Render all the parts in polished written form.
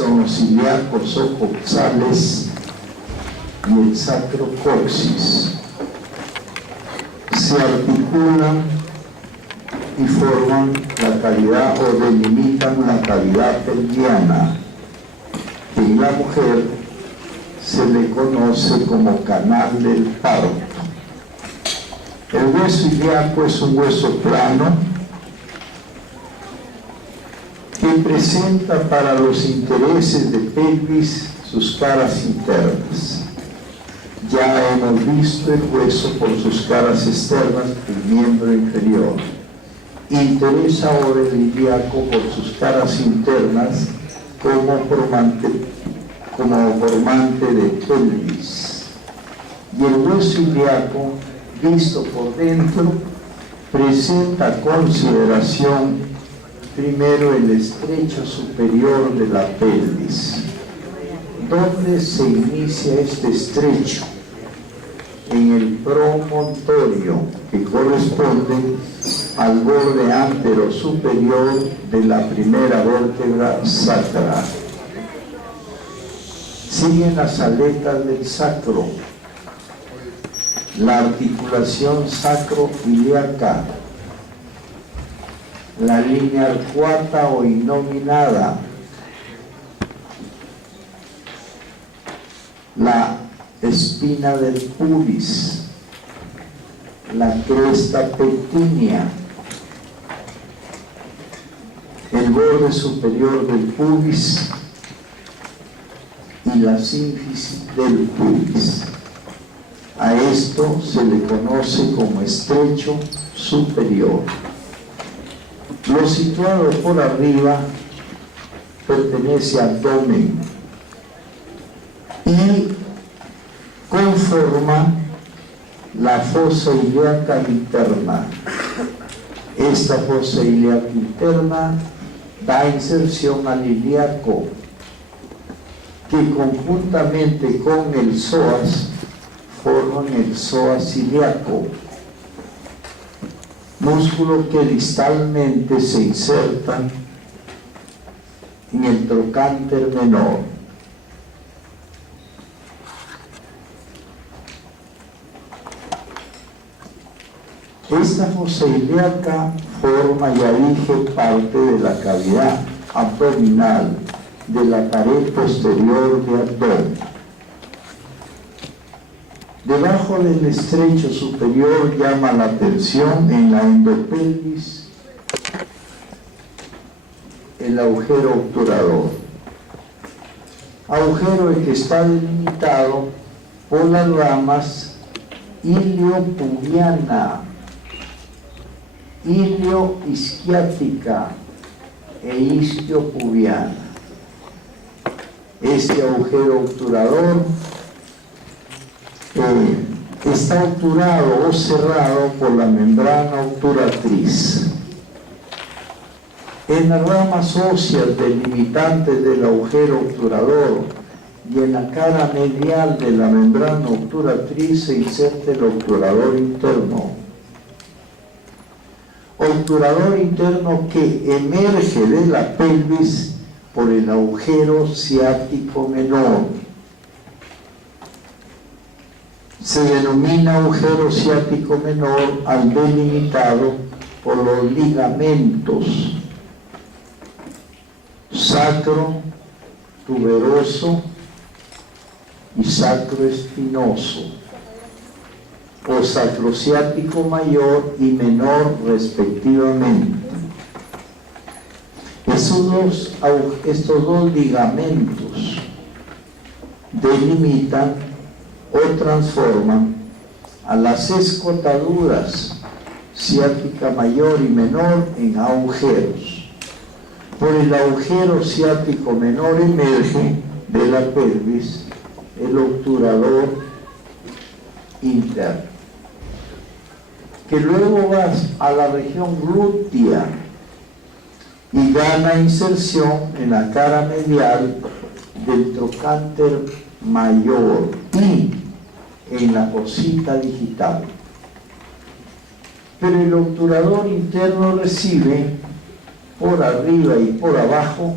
son los ilíacos o coxales y el sacrocoxis. Se articulan y forman la cavidad o delimitan la cavidad pelviana, que en la mujer se le conoce como canal del parto. El hueso ilíaco es un hueso plano que presenta para los intereses de pelvis sus caras internas. Ya hemos visto el hueso por sus caras externas, el miembro inferior. Interesa ahora el ilíaco por sus caras internas como formante de pelvis. Y el hueso ilíaco, visto por dentro, presenta consideración primero el estrecho superior de la pelvis. ¿Dónde se inicia este estrecho? En el promontorio, que corresponde al borde antero superior de la primera vértebra sacra. Siguen las aletas del sacro, la articulación sacroiliaca, la línea arcuata o innominada, la espina del pubis, la cresta pectínea, el borde superior del pubis y la sínfisis del pubis. A esto se le conoce como estrecho superior. Lo situado por arriba pertenece al abdomen y conforma la fosa ilíaca interna. Esta fosa ilíaca interna da inserción al ilíaco, que conjuntamente con el psoas forman el psoas ilíaco, músculo que distalmente se inserta en el trocánter menor. Esta fosa ilíaca forma, ya dije, parte de la cavidad abdominal, de la pared posterior de abdomen. Debajo del estrecho superior llama la atención en la endopelvis el agujero obturador. Agujero que está delimitado por las ramas iliopubiana, ilioisquiática e isquiopubiana. Este agujero obturador está obturado o cerrado por la membrana obturatriz. En las ramas óseas delimitantes del agujero obturador y en la cara medial de la membrana obturatriz se inserta el obturador interno. Obturador interno que emerge de la pelvis por el agujero ciático menor. Se denomina agujero ciático menor al delimitado por los ligamentos sacro, tuberoso y sacroespinoso, o sacrociático mayor y menor respectivamente. Estos dos ligamentos delimitan o transforman a las escotaduras ciática mayor y menor en agujeros. Por el agujero ciático menor emerge de la pelvis el obturador interno, que luego va a la región glútea y gana inserción en la cara medial del trocánter mayor y en la fosita digital. Pero el obturador interno recibe por arriba y por abajo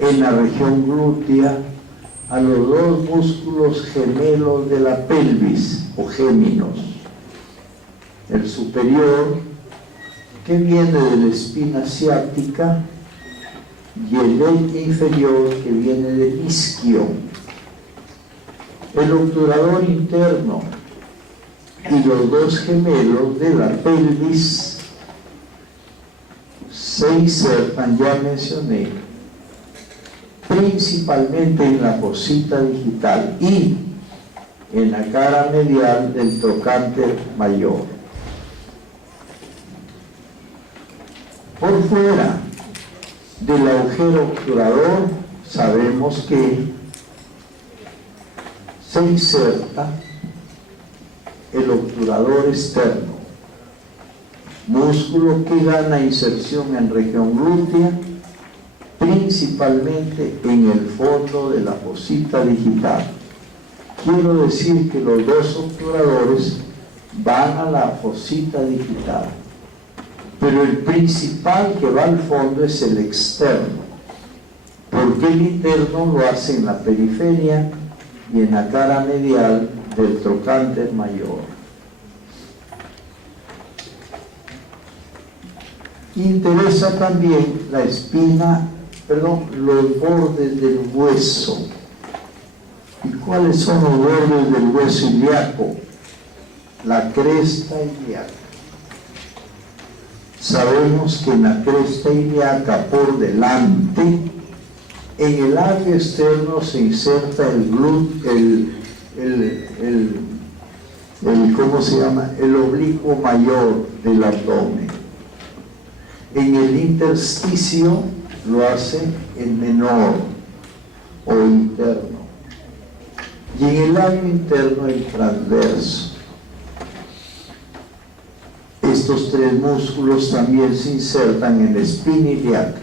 en la región glútea a los dos músculos gemelos de la pelvis o géminos. El superior, que viene de la espina ciática, y el inferior, que viene del isquio. El obturador interno y los dos gemelos de la pelvis se insertan, ya mencioné, principalmente en la fosita digital y en la cara medial del trocánter mayor. Por fuera del agujero obturador sabemos que se inserta el obturador externo, músculo que gana inserción en región glútea, principalmente en el fondo de la fosita digital. Quiero decir que los dos obturadores van a la fosita digital, pero el principal que va al fondo es el externo, porque el interno lo hace en la periferia y en la cara medial del trocánter mayor. Interesa también la espina, los bordes del hueso. ¿Y cuáles son los bordes del hueso ilíaco? La cresta ilíaca. Sabemos que en la cresta ilíaca por delante, en el labio externo se inserta el oblicuo mayor del abdomen. En el intersticio lo hace el menor o interno. Y en el labio interno el transverso. Estos tres músculos también se insertan en la espina ilíaca.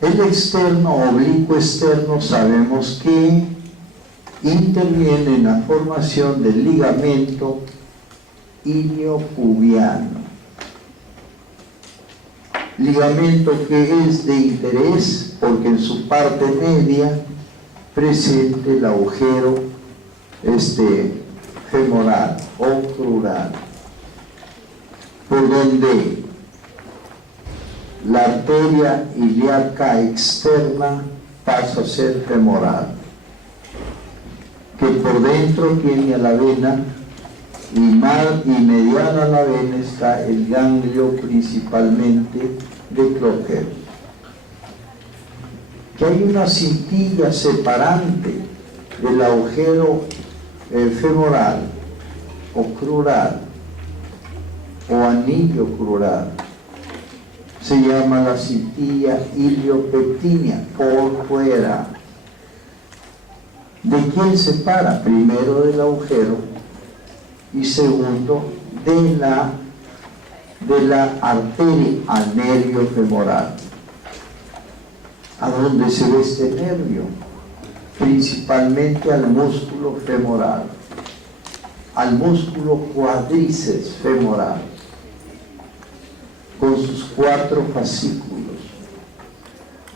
El externo, oblicuo externo, sabemos que interviene en la formación del ligamento iliopubiano. Ligamento que es de interés porque en su parte media presente el agujero femoral o crural, por donde la arteria ilíaca externa pasa a ser femoral, que por dentro tiene a la vena y mediana a la vena está el ganglio principalmente de Klocher. Que hay una cintilla separante del agujero femoral o crural o anillo crural. Se llama la cintilla iliopectínea, por fuera. ¿De quién separa? Primero del agujero y segundo de la arteria al nervio femoral. ¿A dónde se ve este nervio? Principalmente al músculo femoral, al músculo cuádriceps femoral, con sus 4 fascículos.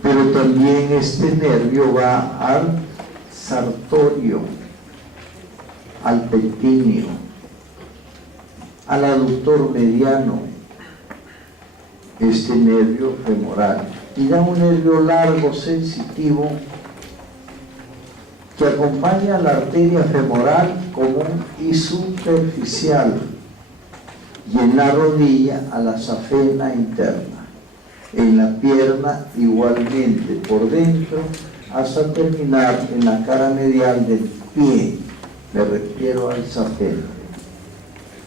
Pero también este nervio va al sartorio, al pectíneo, al aductor mediano, este nervio femoral, y da un nervio largo, sensitivo, que acompaña a la arteria femoral común y superficial, y en la rodilla a la safena interna, en la pierna igualmente por dentro, hasta terminar en la cara medial del pie, me refiero al safena,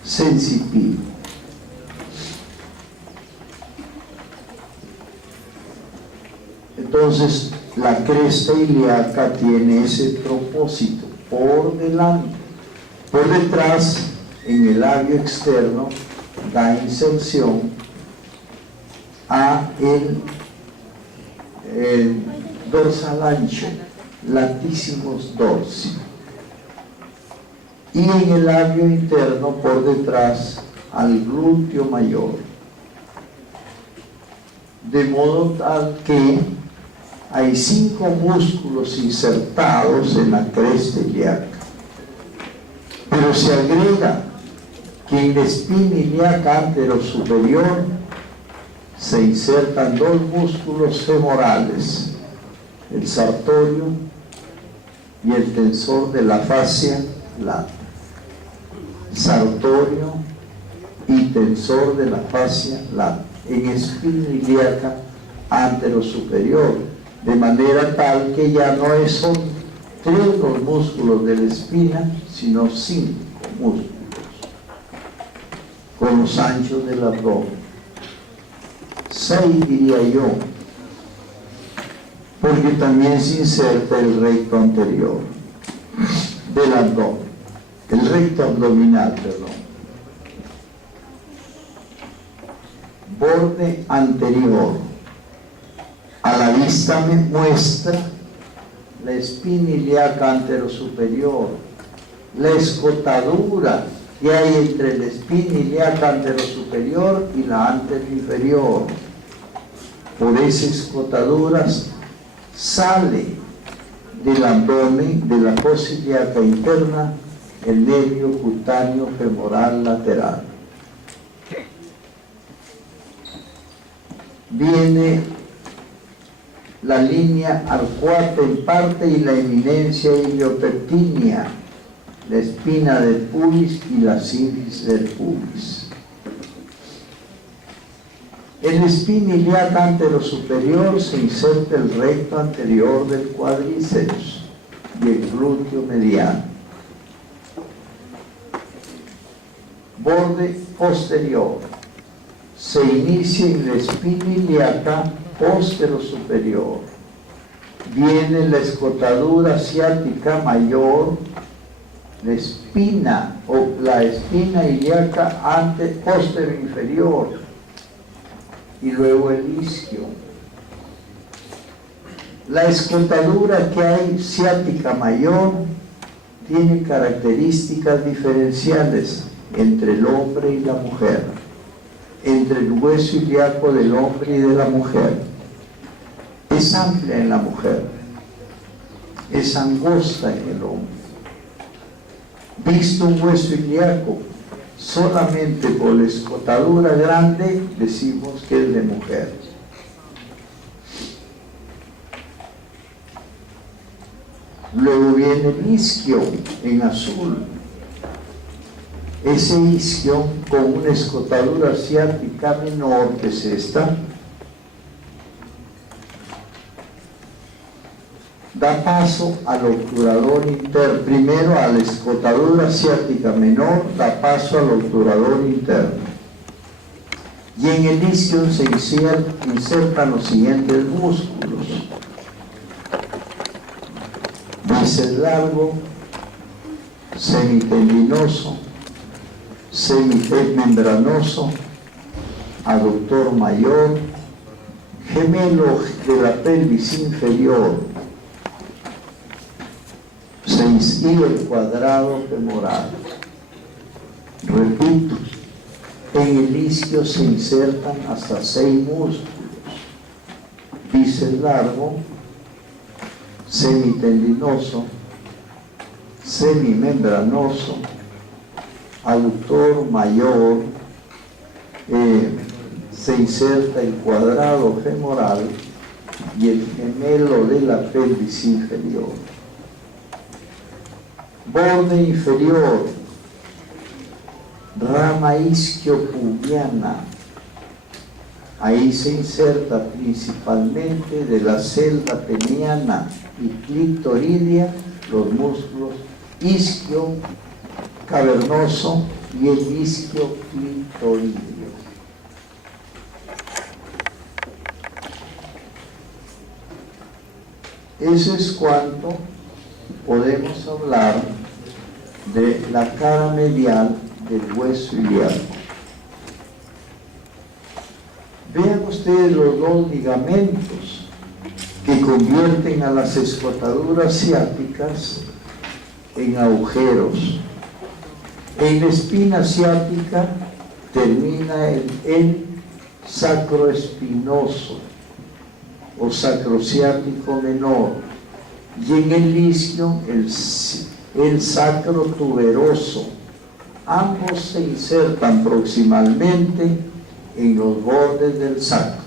sensitivo. Entonces, la cresta ilíaca tiene ese propósito por delante. Por detrás, en el labio externo, da inserción a el dorsal ancho, latissimus dorsi. Y en el labio interno, por detrás, al glúteo mayor. de modo tal que hay 5 músculos insertados en la cresta ilíaca. Pero se agrega que en la espina ilíaca anterosuperior se insertan 2 músculos femorales, el sartorio y el tensor de la fascia lata. Sartorio y tensor de la fascia lata en espina ilíaca anterosuperior, de manera tal que ya no son 3 los músculos de la espina, sino 5 músculos, con los anchos del abdomen. 6 diría yo, porque también se inserta el recto anterior del abdomen, el recto abdominal, perdón. Borde anterior. A la vista me muestra la espina ilíaca anterosuperior, la escotadura que hay entre la espina ilíaca anterosuperior y la anteroinferior. Por esas escotaduras sale del abdomen, de la fosa ilíaca interna, el nervio cutáneo femoral lateral. Viene la línea arcuata en parte y la eminencia iliopectínea, la espina del pubis y la sínfisis del pubis. En la espina ilíaca anterosuperior se inserta el recto anterior del cuádriceps y el glúteo mediano. Borde posterior. Se inicia en la espina ilíaca posterosuperior. Viene la escotadura ciática mayor, la espina ilíaca posteroinferior y luego el isquio. La escotadura que hay ciática mayor tiene características diferenciales entre el hombre y la mujer, entre el hueso ilíaco del hombre y de la mujer. Es amplia en la mujer, es angosta en el hombre. Visto un hueso ilíaco solamente por la escotadura grande, decimos que es de mujer. Luego viene el isquio en azul. Ese isquio con una escotadura ciática menor, que es esta, da paso al obturador interno. Primero a la escotadura ciática menor da paso al obturador interno. Y en el isquio se insertan los siguientes músculos: bíceps largo, semitendinoso, semimembranoso, aductor mayor, gemelo de la pelvis inferior, y el cuadrado femoral. Repito, en el isquio se insertan hasta 6 músculos: bíceps largo, semitendinoso, semimembranoso, aductor mayor, se inserta el cuadrado femoral y el gemelo de la pelvis inferior. Borde inferior, rama isquiopubiana. Ahí se inserta principalmente de la celda peniana y clitoridia los músculos isquio cavernoso y el isquio clitoridio. Eso es cuanto podemos hablar de la cara medial del hueso ilíaco. Vean ustedes los 2 ligamentos que convierten a las escotaduras ciáticas en agujeros. En la espina ciática termina el sacroespinoso o sacrociático menor, y en el isquio el sacro tuberoso. Ambos se insertan proximalmente en los bordes del sacro.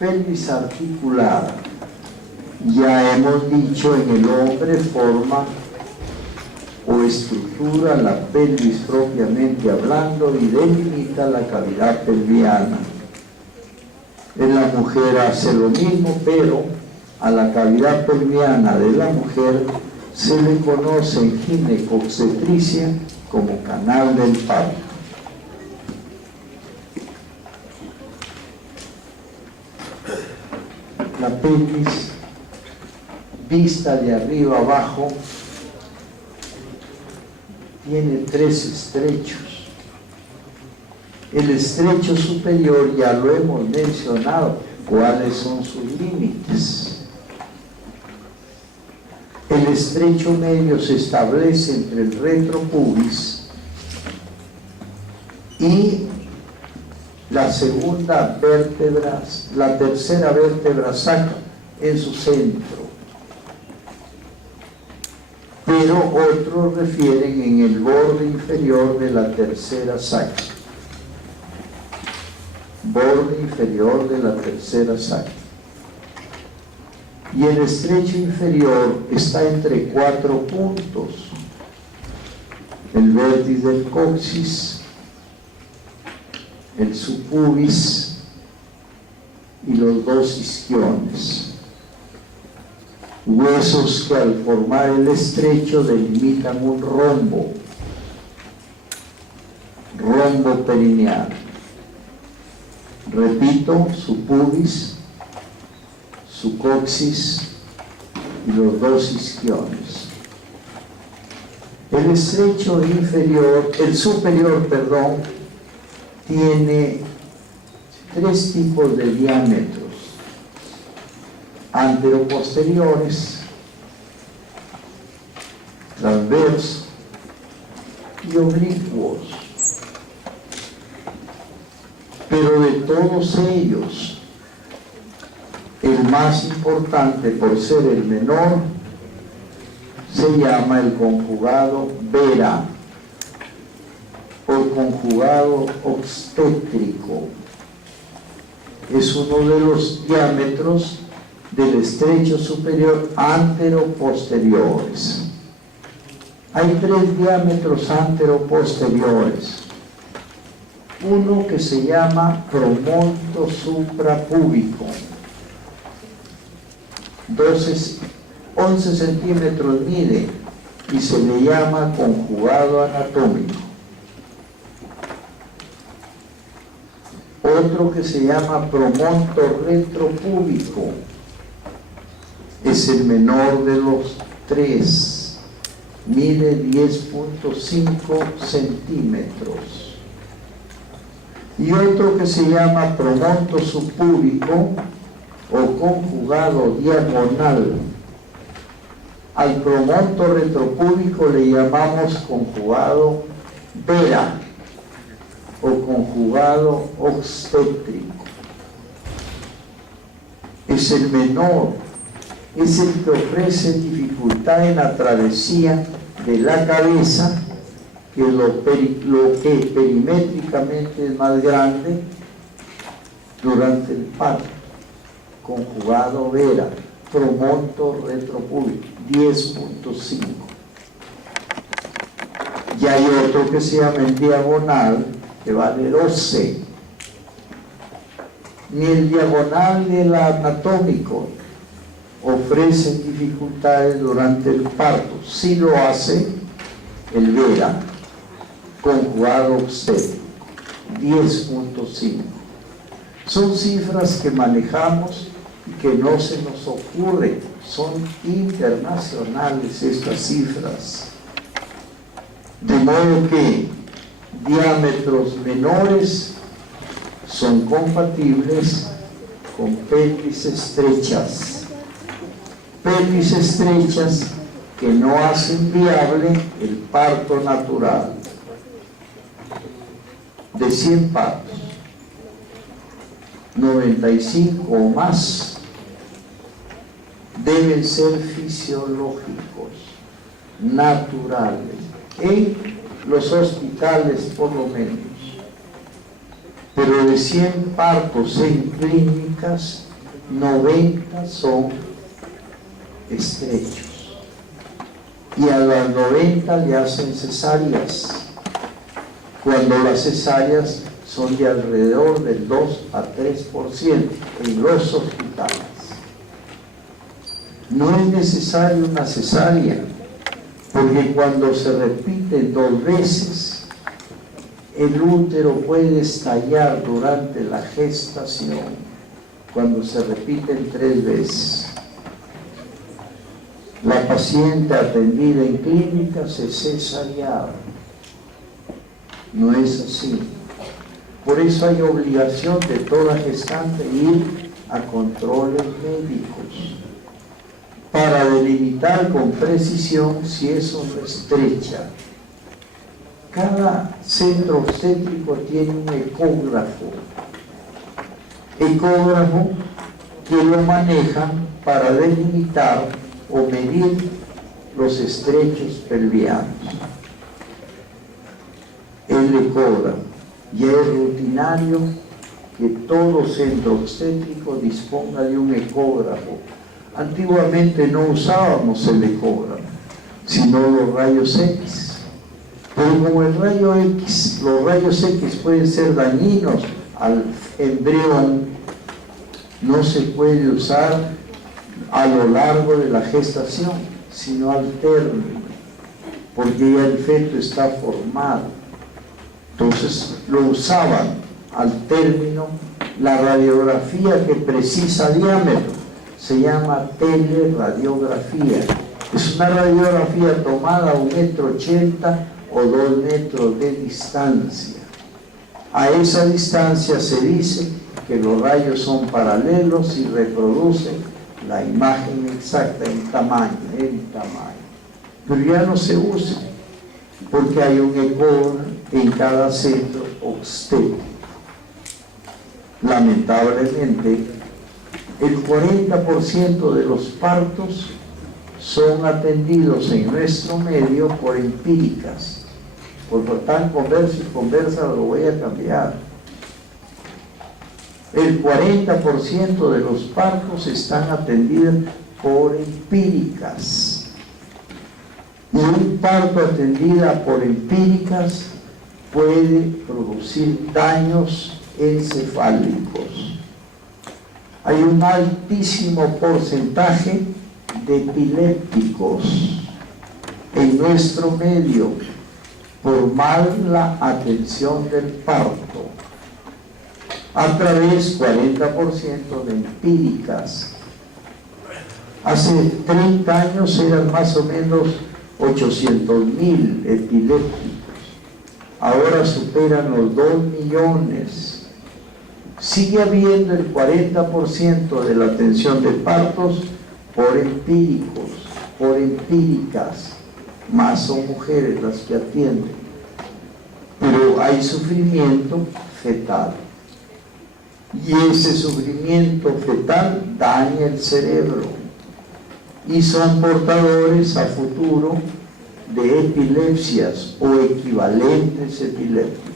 Pelvis articulada. Ya hemos dicho, en el hombre forma o estructura la pelvis propiamente hablando y delimita la cavidad pelviana. En la mujer hace lo mismo, pero a la cavidad pelviana de la mujer se le conoce en ginecobstetricia como canal del parto. La pelvis, vista de arriba abajo, tiene tres estrechos. El estrecho superior ya lo hemos mencionado, cuáles son sus límites. El estrecho medio se establece entre el retropubis y la segunda vértebra, la tercera vértebra sacra en su centro. Pero otros refieren en el borde inferior de la tercera sacra. Borde inferior de la tercera sacra. Y el estrecho inferior está entre 4 puntos: el vértice del coxis, el subpubis y los 2 isquiones, huesos que al formar el estrecho delimitan un rombo perineal. Repito, su pubis, su coxis y los 2 isquiones. El estrecho inferior, el superior, perdón, tiene 3 tipos de diámetros: anteroposteriores, transversos y oblicuos. Pero de todos ellos, el más importante, por ser el menor, se llama el conjugado vera o conjugado obstétrico. Es uno de los diámetros del estrecho superior anteroposteriores. Hay 3 diámetros anteroposteriores. Uno que se llama promonto suprapúbico, 11 centímetros mide y se le llama conjugado anatómico. Otro que se llama promonto retropúbico, es el menor de los 3, mide 10.5 centímetros. Y otro que se llama promonto subpúbico o conjugado diagonal. Al promonto retropúbico le llamamos conjugado vera o conjugado obstétrico. Es el menor, es el que ofrece dificultad en la travesía de la cabeza, que es lo que perimétricamente es más grande durante el parto. Conjugado vera, promonto retropúbico, 10.5. Y hay otro que se llama el diagonal, que vale 12. Ni el diagonal ni el anatómico ofrecen dificultades durante el parto. Sí lo hace el vera, conjugado obstétrico, 10.5. Son cifras que manejamos y que no se nos ocurre, son internacionales estas cifras. De modo que diámetros menores son compatibles con pelvis estrechas. Pelvis estrechas que no hacen viable el parto natural. De 100 partos, 95 o más deben ser fisiológicos, naturales, en los hospitales por lo menos. Pero de 100 partos en clínicas, 90 son estrechos. Y a las 90 le hacen cesáreas, cuando las cesáreas son de alrededor del 2 a 3% en los hospitales. No es necesaria una cesárea, porque cuando se repiten 2 veces, el útero puede estallar durante la gestación, cuando se repiten 3 veces. La paciente atendida en clínicas es cesareada. No es así. Por eso hay obligación de toda gestante ir a controles médicos para delimitar con precisión si eso no estrecha. Cada centro obstétrico tiene un ecógrafo que lo manejan para delimitar o medir los estrechos pelvianos. El ecógrafo ya es rutinario que todo centro obstétrico disponga de un ecógrafo. Antiguamente no usábamos el ecógrafo, sino los rayos X. Pero como el rayo X, los rayos X pueden ser dañinos al embrión, no se puede usar a lo largo de la gestación, sino al término, porque ya el feto está formado. Entonces lo usaban al término. La radiografía que precisa diámetro se llama teleradiografía. Es una radiografía tomada a 1,80 m o 2 metros de distancia. A esa distancia se dice que los rayos son paralelos y reproducen la imagen exacta en tamaño. Pero ya no se usa, porque hay un ecógrafo en cada centro obstétrico. Lamentablemente, el 40% de los partos son atendidos en nuestro medio por empíricas. Por tan conversa, lo voy a cambiar. El 40% de los partos están atendidos por empíricas. Y un parto atendida por empíricas puede producir daños encefálicos. Hay un altísimo porcentaje de epilépticos en nuestro medio por mala atención del parto, a través 40% de empíricas. Hace 30 años eran más o menos 800,000 epilépticos, ahora superan los 2 millones. Sigue habiendo el 40% de la atención de partos por empíricos, por empíricas, más son mujeres las que atienden, pero hay sufrimiento fetal, y ese sufrimiento fetal daña el cerebro, y son portadores a futuro de epilepsias o equivalentes epilépticos.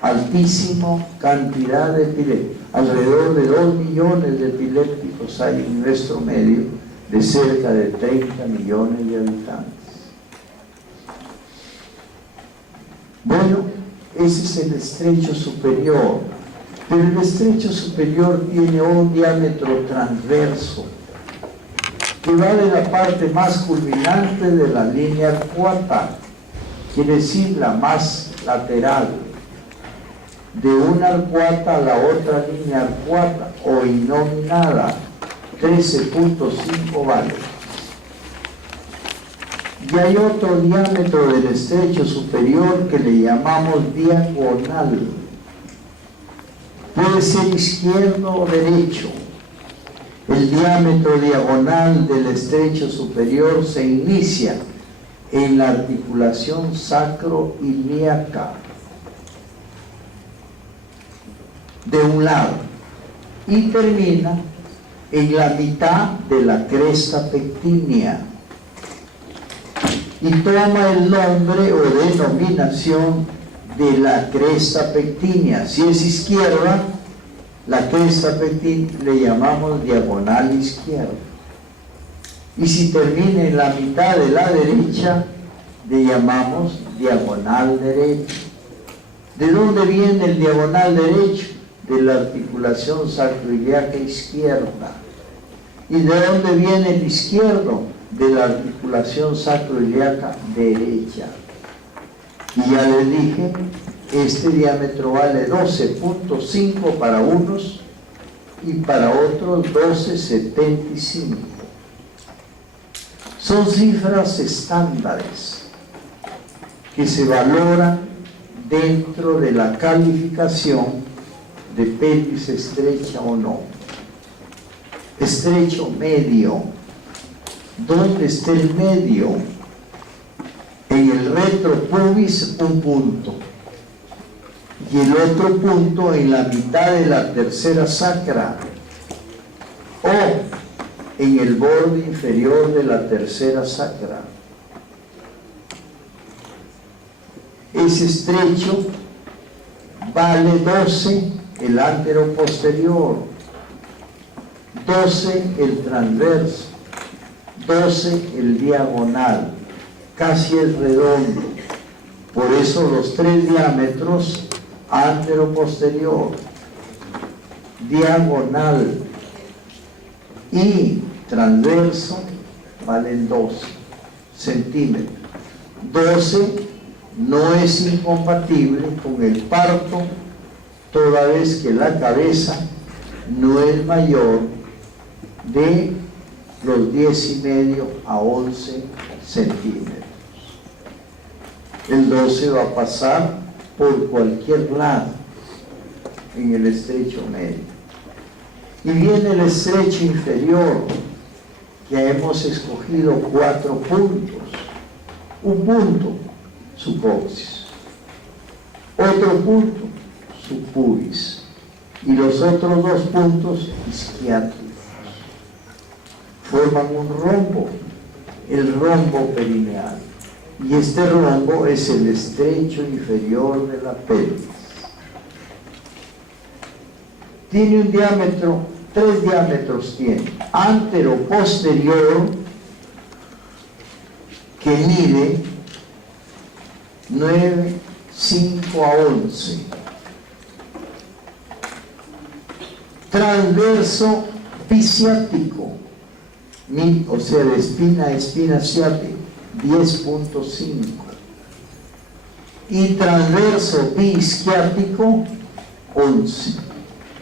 Altísima cantidad de epilépticos, alrededor de 2 millones de epilépticos hay en nuestro medio, de cerca de 30 millones de habitantes. Bueno, ese es el estrecho superior, pero el estrecho superior tiene un diámetro transverso que va de la parte más culminante de la línea arcuata, quiere decir la más lateral, de una arcuata a la otra línea arcuata o inominada, 13.5 vale. Y hay otro diámetro del estrecho superior que le llamamos diagonal. Puede ser izquierdo o derecho. El diámetro diagonal del estrecho superior se inicia en la articulación sacroiliaca de un lado y termina en la mitad de la cresta pectínea y toma el nombre o denominación de la cresta pectínea. Si es izquierda, la cresta pectínea le llamamos diagonal izquierda. Y si termina en la mitad de la derecha, le llamamos diagonal derecho. ¿De dónde viene el diagonal derecho? De la articulación sacroiliaca izquierda. ¿Y de dónde viene el izquierdo? De la articulación sacroiliaca derecha. Y ya les dije, este diámetro vale 12.5 para unos y para otros 12.75. Son cifras estándares que se valoran dentro de la calificación de pelvis estrecha o no. Estrecho medio. ¿Dónde está el medio? En el retropubis un punto y el otro punto en la mitad de la tercera sacra o en el borde inferior de la tercera sacra. Ese estrecho vale 12 el antero posterior, 12 el transverso, 12 el diagonal, casi el redondo. Por eso los tres diámetros, antero posterior, diagonal y transverso, valen 12 centímetros. 12 no es incompatible con el parto, toda vez que la cabeza no es mayor de los 10,5 a 11 centímetros. El 12 va a pasar por cualquier lado en el estrecho medio. Y viene el estrecho inferior, que hemos escogido 4 puntos. Un punto, su coxis. Otro punto, su pubis. Y los otros 2 puntos isquiáticos. Forman un rombo, el rombo perineal. Y este rombo es el estrecho inferior de la pelvis. Tiene un diámetro, 3 diámetros tiene. Antero posterior, que mide 9, 5 a 11. Transverso biciático, o sea, de espina a espina ciática, 10.5. Y transverso biisquiático, 11.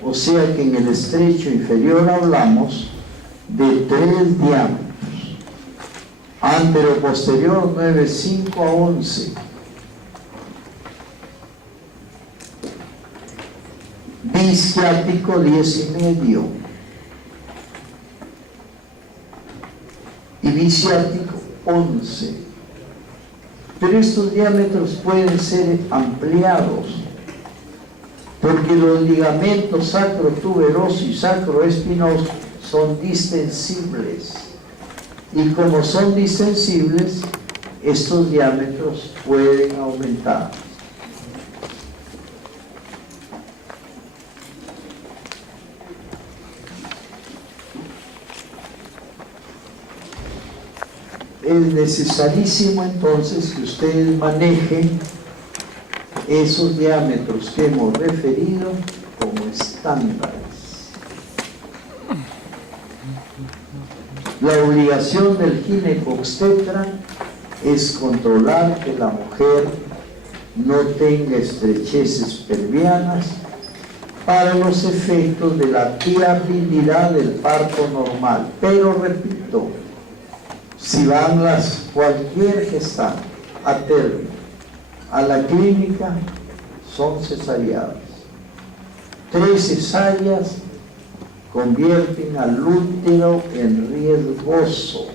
O sea que en el estrecho inferior hablamos de 3 diámetros. Antero posterior 9, 5 a 11. Biisquiático 10,5. Y biciático 11. Pero estos diámetros pueden ser ampliados porque los ligamentos sacrotuberoso y sacroespinoso son distensibles, y como son distensibles, estos diámetros pueden aumentar. Es necesarísimo entonces que ustedes manejen esos diámetros que hemos referido como estándares. La obligación del ginecobstetra es controlar que la mujer no tenga estrecheces pelvianas para los efectos de la viabilidad del parto normal. Pero repito, si van cualquier gestante a término a la clínica, son cesareadas. 3 cesáreas convierten al útero en riesgoso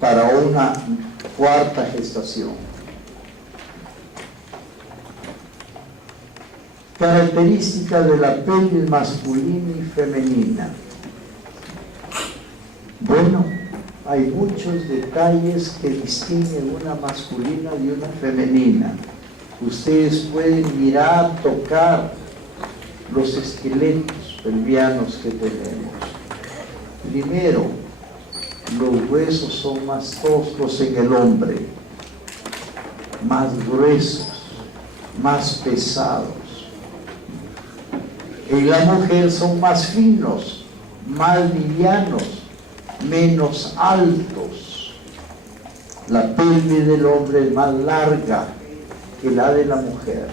para una cuarta gestación. Características de la pelvis masculina y femenina. Bueno, hay muchos detalles que distinguen una masculina de una femenina. Ustedes pueden mirar, tocar los esqueletos pelvianos que tenemos. Primero, los huesos son más toscos en el hombre, más gruesos, más pesados. En la mujer son más finos, más livianos, menos altos. La pelvis del hombre es más larga que la de la mujer.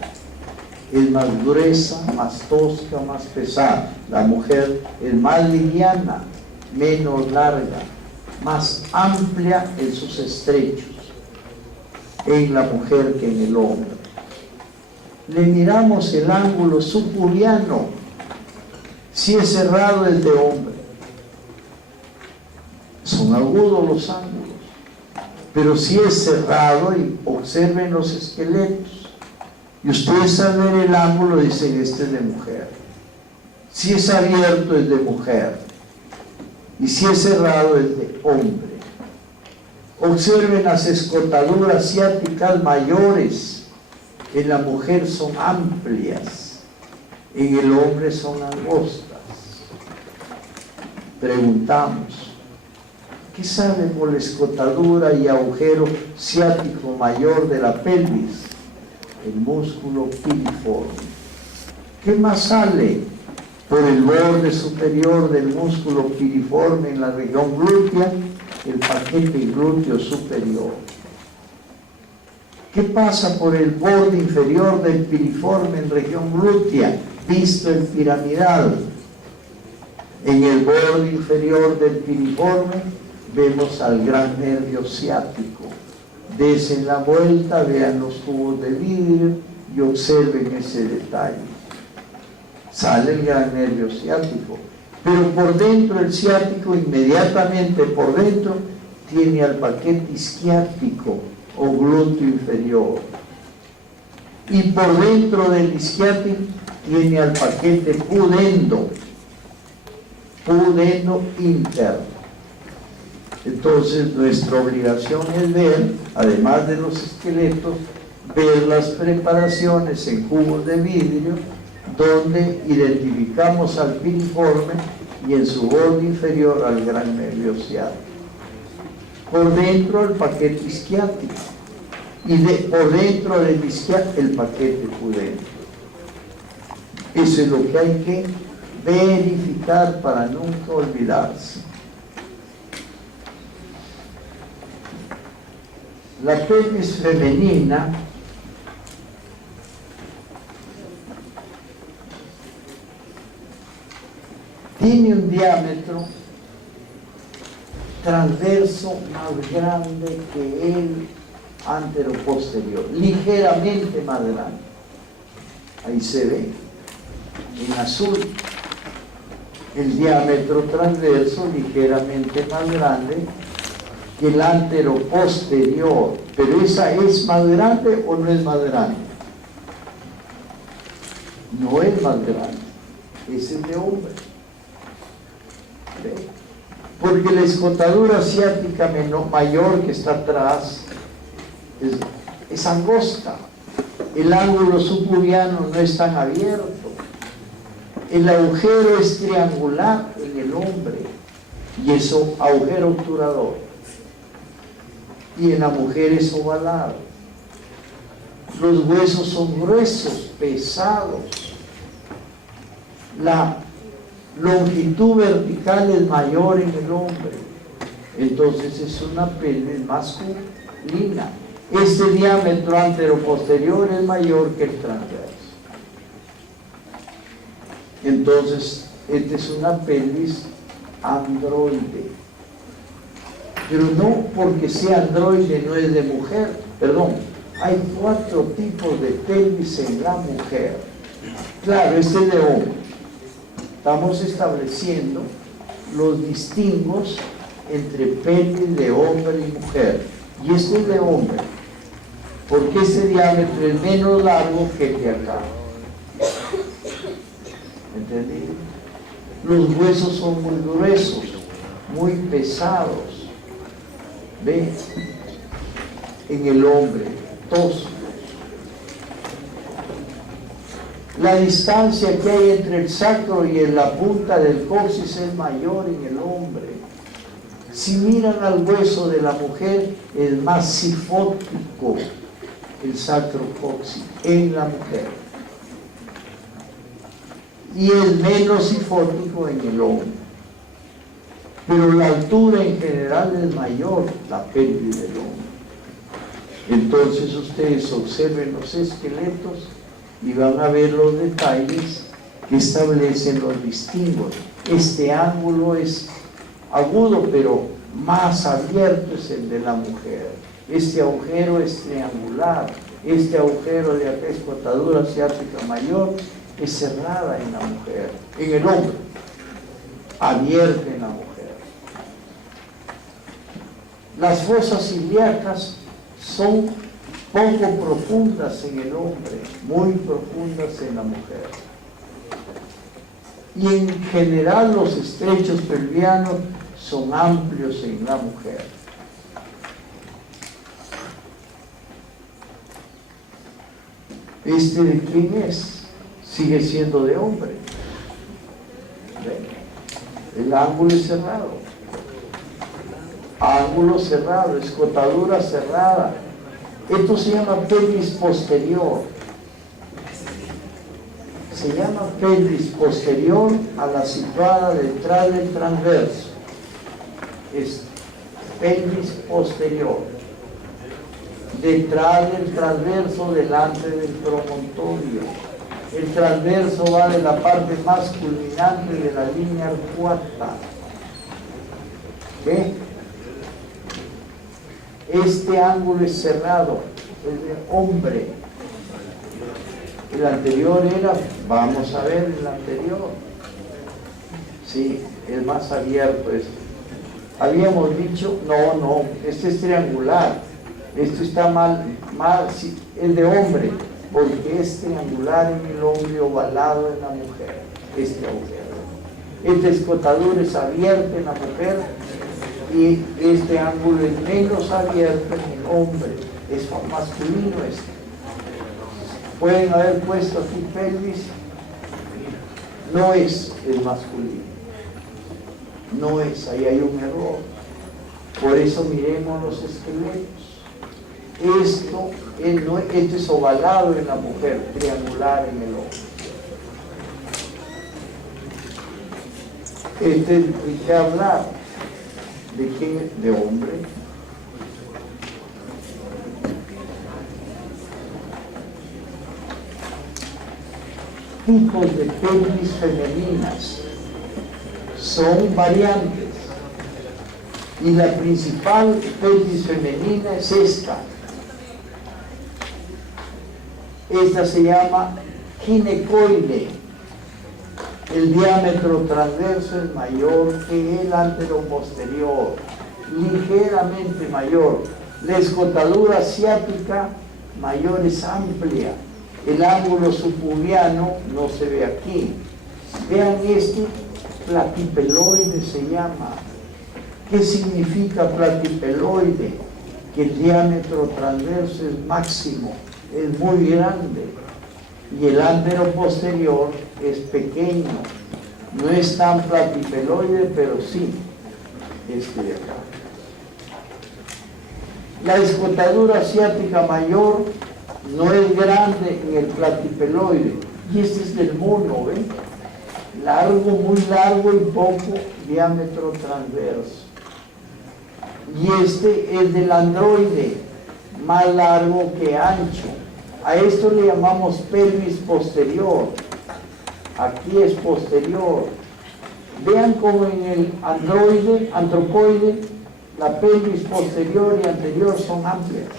Es más gruesa, más tosca, más pesada. La mujer es más liviana, menos larga, más amplia en sus estrechos en la mujer que en el hombre. Le miramos el ángulo subpubiano. Si es cerrado es de hombre. Son agudos los ángulos. Pero si es cerrado, y observen los esqueletos, y ustedes al ver el ángulo dicen, este es de mujer. Si es abierto es de mujer. Y si es cerrado es de hombre. Observen las escotaduras ciáticas mayores. En la mujer son amplias, en el hombre son angostas. Preguntamos, ¿qué sale por la escotadura y agujero ciático mayor de la pelvis? El músculo piriforme. ¿Qué más sale por el borde superior del músculo piriforme en la región glútea? El paquete glúteo superior. ¿Qué pasa por el borde inferior del piriforme en región glútea, visto en piramidal? En el borde inferior del piriforme vemos al gran nervio ciático. Desen la vuelta, vean los tubos de vidrio y observen ese detalle. Sale el gran nervio ciático, pero por dentro el ciático, inmediatamente por dentro, tiene al paquete isquiático o glúteo inferior, y por dentro del isquiático tiene al paquete pudendo interno. Entonces nuestra obligación es ver, además de los esqueletos, ver las preparaciones en cubos de vidrio donde identificamos al piriforme y en su borde inferior al gran nervio ciático. Por dentro el paquete isquiático y por dentro del isquiático el paquete pudendo. Eso es lo que hay que verificar para nunca olvidarse. La pelvis femenina tiene un diámetro transverso más grande que el anteroposterior, ligeramente más grande. Ahí se ve en azul el diámetro transverso ligeramente más grande que el anteroposterior. Pero ¿esa es más grande o no es más grande? No es más grande, es el de hombre. ¿Ve? Porque la escotadura ciática mayor que está atrás es angosta. El ángulo subpubiano no es tan abierto. El agujero es triangular en el hombre y es agujero obturador. Y en la mujer es ovalado. Los huesos son gruesos, pesados. La longitud vertical es mayor en el hombre. Entonces es una pelvis masculina. Este diámetro anteroposterior es mayor que el transverso. Entonces, esta es una pelvis androide. Pero no porque sea androide no es de mujer. Perdón, hay 4 tipos de pelvis en la mujer. Claro, este es de hombre. estamos estableciendo los distingos entre pelvis de hombre y mujer. Y este es de hombre, porque ese diámetro es menos largo que el de acá. ¿Entendido? Los huesos son muy gruesos, muy pesados. ¿Ve? En el hombre, tosco. La distancia que hay entre el sacro y la punta del coxis es mayor en el hombre. Si miran al hueso de la mujer, es más sifótico el sacro coxis en la mujer. Y es menos sifótico en el hombre. Pero la altura en general es mayor, la pelvis del hombre. Entonces ustedes observen los esqueletos y van a ver los detalles que establecen los distingos. Este ángulo es agudo, pero más abierto es el de la mujer. Este agujero es triangular. Este agujero de acá, escotadura ciática mayor, es cerrada en la mujer, en el hombre, abierta en la mujer. Las fosas ilíacas son poco profundas en el hombre, muy profundas en la mujer. Y en general los estrechos pelvianos son amplios en la mujer. ¿Este de quién es? Sigue siendo de hombre. ¿Ve? El ángulo es cerrado. Ángulo cerrado, escotadura cerrada. Esto se llama pelvis posterior. Se llama pelvis posterior a la situada detrás del transverso. Es pelvis posterior. Detrás del transverso, delante del promontorio. El transverso va de la parte más culminante de la línea arcuata. ¿Ve? Este ángulo es cerrado, es de hombre. El anterior era, vamos a ver el anterior. Sí, es más abierto esto. Habíamos dicho, no, este es triangular. Esto está mal, sí, es de hombre, porque es triangular en el hombre, ovalado en la mujer. Este agujero. Esta escotadura es abierta en la mujer y este ángulo es menos abierto en el hombre. Es masculino este. Pueden haber puesto aquí pelvis, no es el masculino. No es, ahí hay un error. Por eso miremos los esqueletos. Esto es ovalado en la mujer, triangular en el hombre. ¿De qué hablar? ¿De qué? De hombre. Tipos de pelvis femeninas son variantes. Y la principal pelvis femenina es esta. Esta se llama ginecoide. El diámetro transverso es mayor que el anteroposterior, ligeramente mayor. La escotadura ciática mayor es amplia. El ángulo subpubiano no se ve aquí. Vean este, platipeloide se llama. ¿Qué significa platipeloide? Que el diámetro transverso es máximo, es muy grande, y el anteroposterior es pequeño. No es tan platipeloide, pero sí, este de acá. La escotadura ciática mayor no es grande en el platipeloide, y este es del mono, ¿ven? Largo, muy largo y poco diámetro transverso. Y este es del androide, más largo que ancho. A esto le llamamos pelvis posterior. Aquí es posterior. Vean como en el antropoide, la pelvis posterior y anterior son amplias.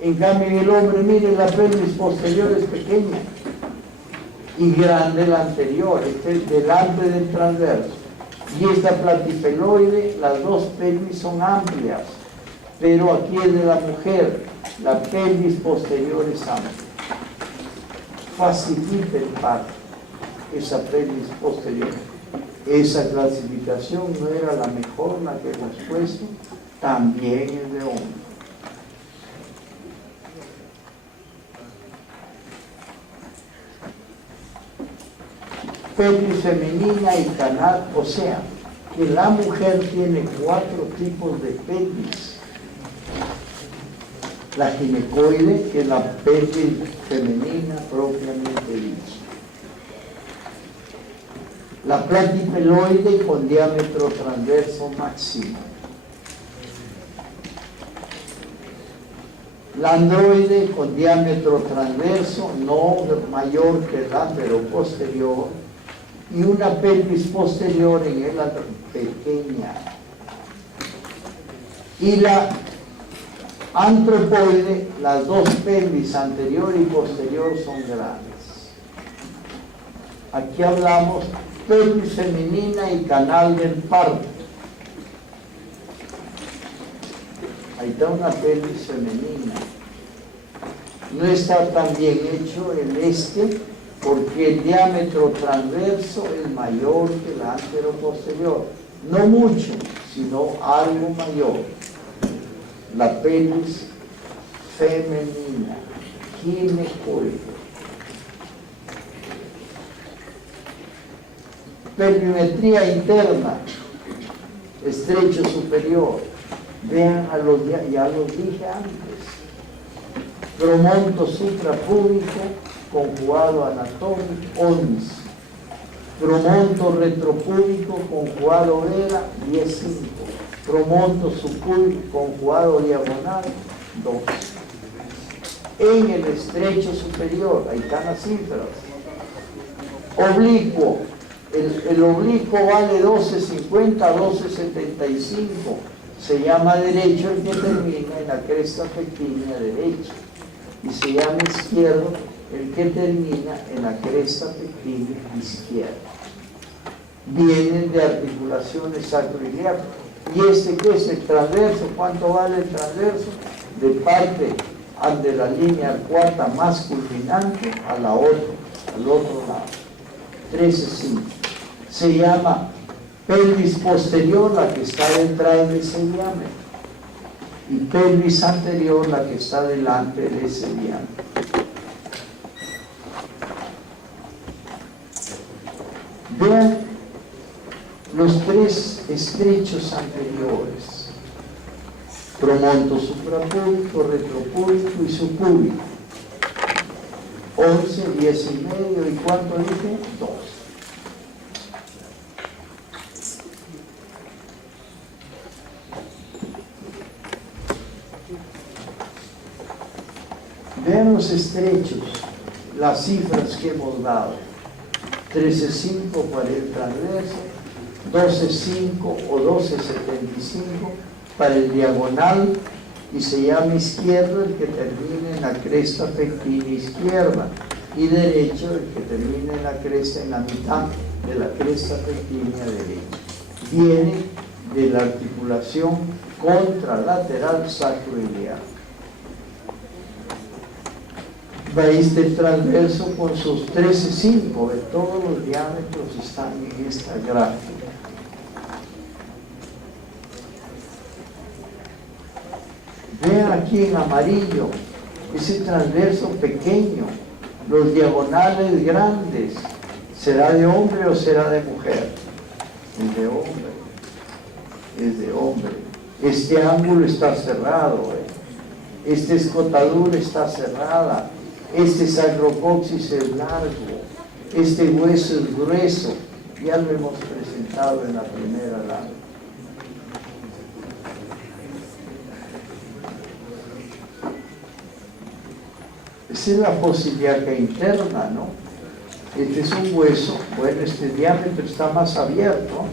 En cambio en el hombre, miren, la pelvis posterior es pequeña y grande el anterior, este es delante del transverso. Y esta platipeloide, las dos pelvis son amplias, pero aquí es de la mujer, la pelvis posterior es amplia. Facilita el parto, esa pelvis posterior. Esa clasificación no era la mejor, la que hemos puesto, también es de hombre. Pelvis femenina y canal, o sea, que la mujer tiene 4 tipos de pelvis. La ginecoide, que es la pelvis femenina propiamente dicha. La platipeloide con diámetro transverso máximo. La androide con diámetro transverso no mayor que el antero posterior y una pelvis posterior en el pequeña. Y la antropoide, las dos pelvis anterior y posterior son grandes. Aquí hablamos pelvis femenina y canal del parto. Ahí está una pelvis femenina. No está tan bien hecho el porque el diámetro transverso es mayor que el antero posterior. No mucho, sino algo mayor. La pelvis femenina, ginecoide. Pelvimetría interna, estrecho superior. Vean, ya los dije antes. Promonto suprapúbico, conjugado anatómico, 11. Promonto retropúbico, conjugado vera, 10,5. Promonto subpúbico, conjugado diagonal, 2. En el estrecho superior, ahí están las cifras. Oblicuo, el oblicuo vale 12,50, 12,75. Se llama derecho el que termina en la cresta pectínea derecha. Y se llama izquierdo el que termina en la cresta pectínea izquierda. Vienen de articulaciones sacroiliacas. ¿Y ¿qué es el transverso? ¿Cuánto vale el transverso? De parte de la línea cuarta más culminante al otro lado. 13,5. Se llama pelvis posterior, la que está detrás de ese diámetro, y pelvis anterior, la que está delante de ese diámetro. Vean los 3 estrechos anteriores: promonto suprapúbico, retropúbico y subpúbico. 11, 10,5, ¿y cuánto dije? 2. Vean los estrechos, las cifras que hemos dado: 13,5 para el transverso, 12,5 o 12,75 para el diagonal, y se llama izquierdo el que termina en la cresta pectina izquierda, y derecho el que termina en la cresta, en la mitad de la cresta pectina derecha. Viene de la articulación contralateral sacroiliaca. Veis del transverso con sus 13,5, de todos los diámetros están en esta gráfica. Vean aquí en amarillo, ese transverso pequeño, los diagonales grandes. ¿Será de hombre o será de mujer? Es de hombre. Es de hombre. Este ángulo está cerrado. Esta escotadura está cerrada. Este sacrocoxis es largo. Este hueso es grueso. Ya lo hemos presentado en la primera lámina. Esa es la fosa ilíaca interna, ¿no? Este es un hueso, bueno, este diámetro está más abierto,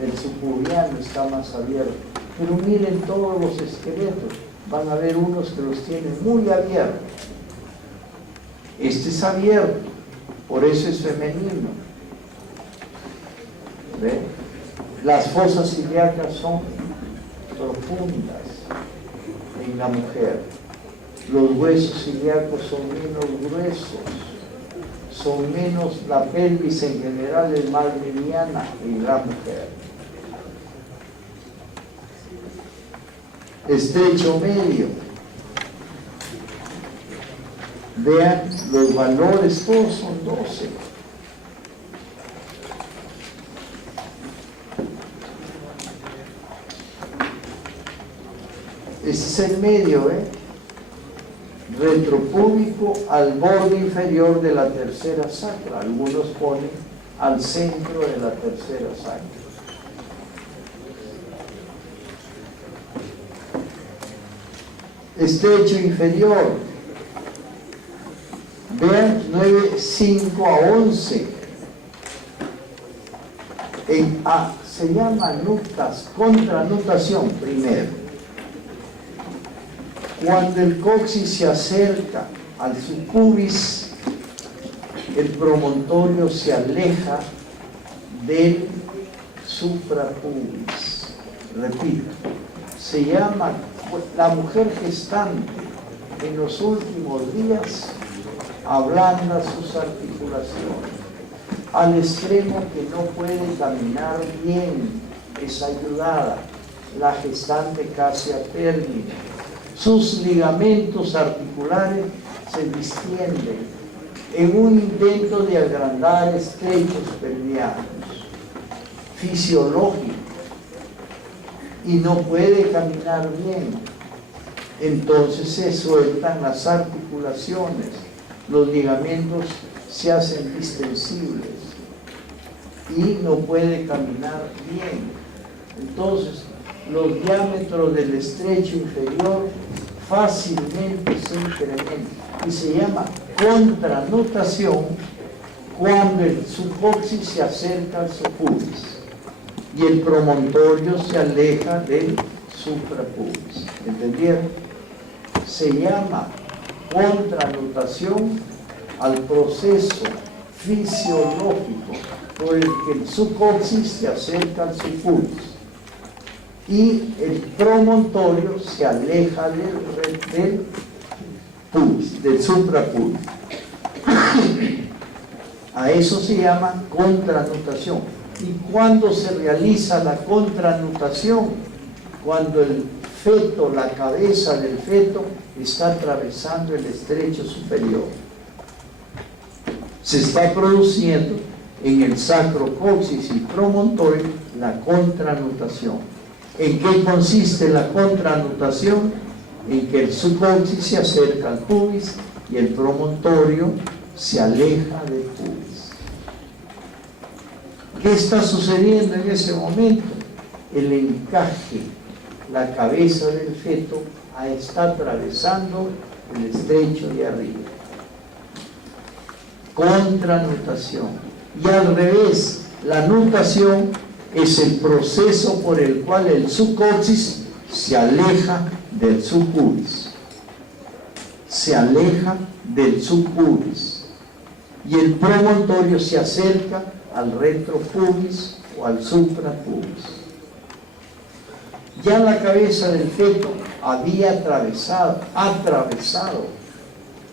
el subpubiano está más abierto, pero miren todos los esqueletos, van a ver unos que los tienen muy abiertos. Este es abierto, Por eso es femenino. ¿Ve? Las fosas ilíacas son profundas en la mujer. Los huesos ilíacos son menos gruesos, son menos, la pelvis en general es más liviana en la mujer. Estrecho medio. Vean los valores, todos son 12. Ese es el medio, retropúbico al borde inferior de la tercera sacra. Algunos ponen al centro de la tercera sacra. Estrecho inferior. Vean 9, 5 a 11. En A se llama nutas, contranutación primero. Cuando el coxis se acerca al subpubis, el promontorio se aleja del suprapubis. Repito, se llama la mujer gestante en los últimos días ablanda sus articulaciones al extremo que no puede caminar bien, es ayudada, la gestante casi a término. Sus ligamentos articulares se distienden en un intento de agrandar estrechos pelvianos, fisiológico, y no puede caminar bien. Entonces se sueltan las articulaciones, los ligamentos se hacen distensibles y no puede caminar bien. Entonces los diámetros del estrecho inferior fácilmente se incrementan y se llama contranutación cuando el subcoxis se acerca al subpubis y el promontorio se aleja del suprapubis. ¿Entendieron? Se llama contranutación al proceso fisiológico por el que el subcoxis se acerca al subpubis y el promontorio se aleja del pubis, del suprapubis. A eso se llama contranutación. ¿Y cuándo se realiza la contranutación? Cuando el feto, la cabeza del feto, está atravesando el estrecho superior. Se está produciendo en el sacrocoxis y promontorio la contranutación. ¿En qué consiste la contranutación? En que el subcoxis se acerca al pubis y el promontorio se aleja del pubis. ¿Qué está sucediendo en ese momento? El encaje, la cabeza del feto está atravesando el estrecho de arriba. Contranutación. Y al revés, la nutación es el proceso por el cual el subcoxis se aleja del subpubis. Se aleja del subpubis. Y el promontorio se acerca al retropubis o al suprapubis. Ya la cabeza del feto había atravesado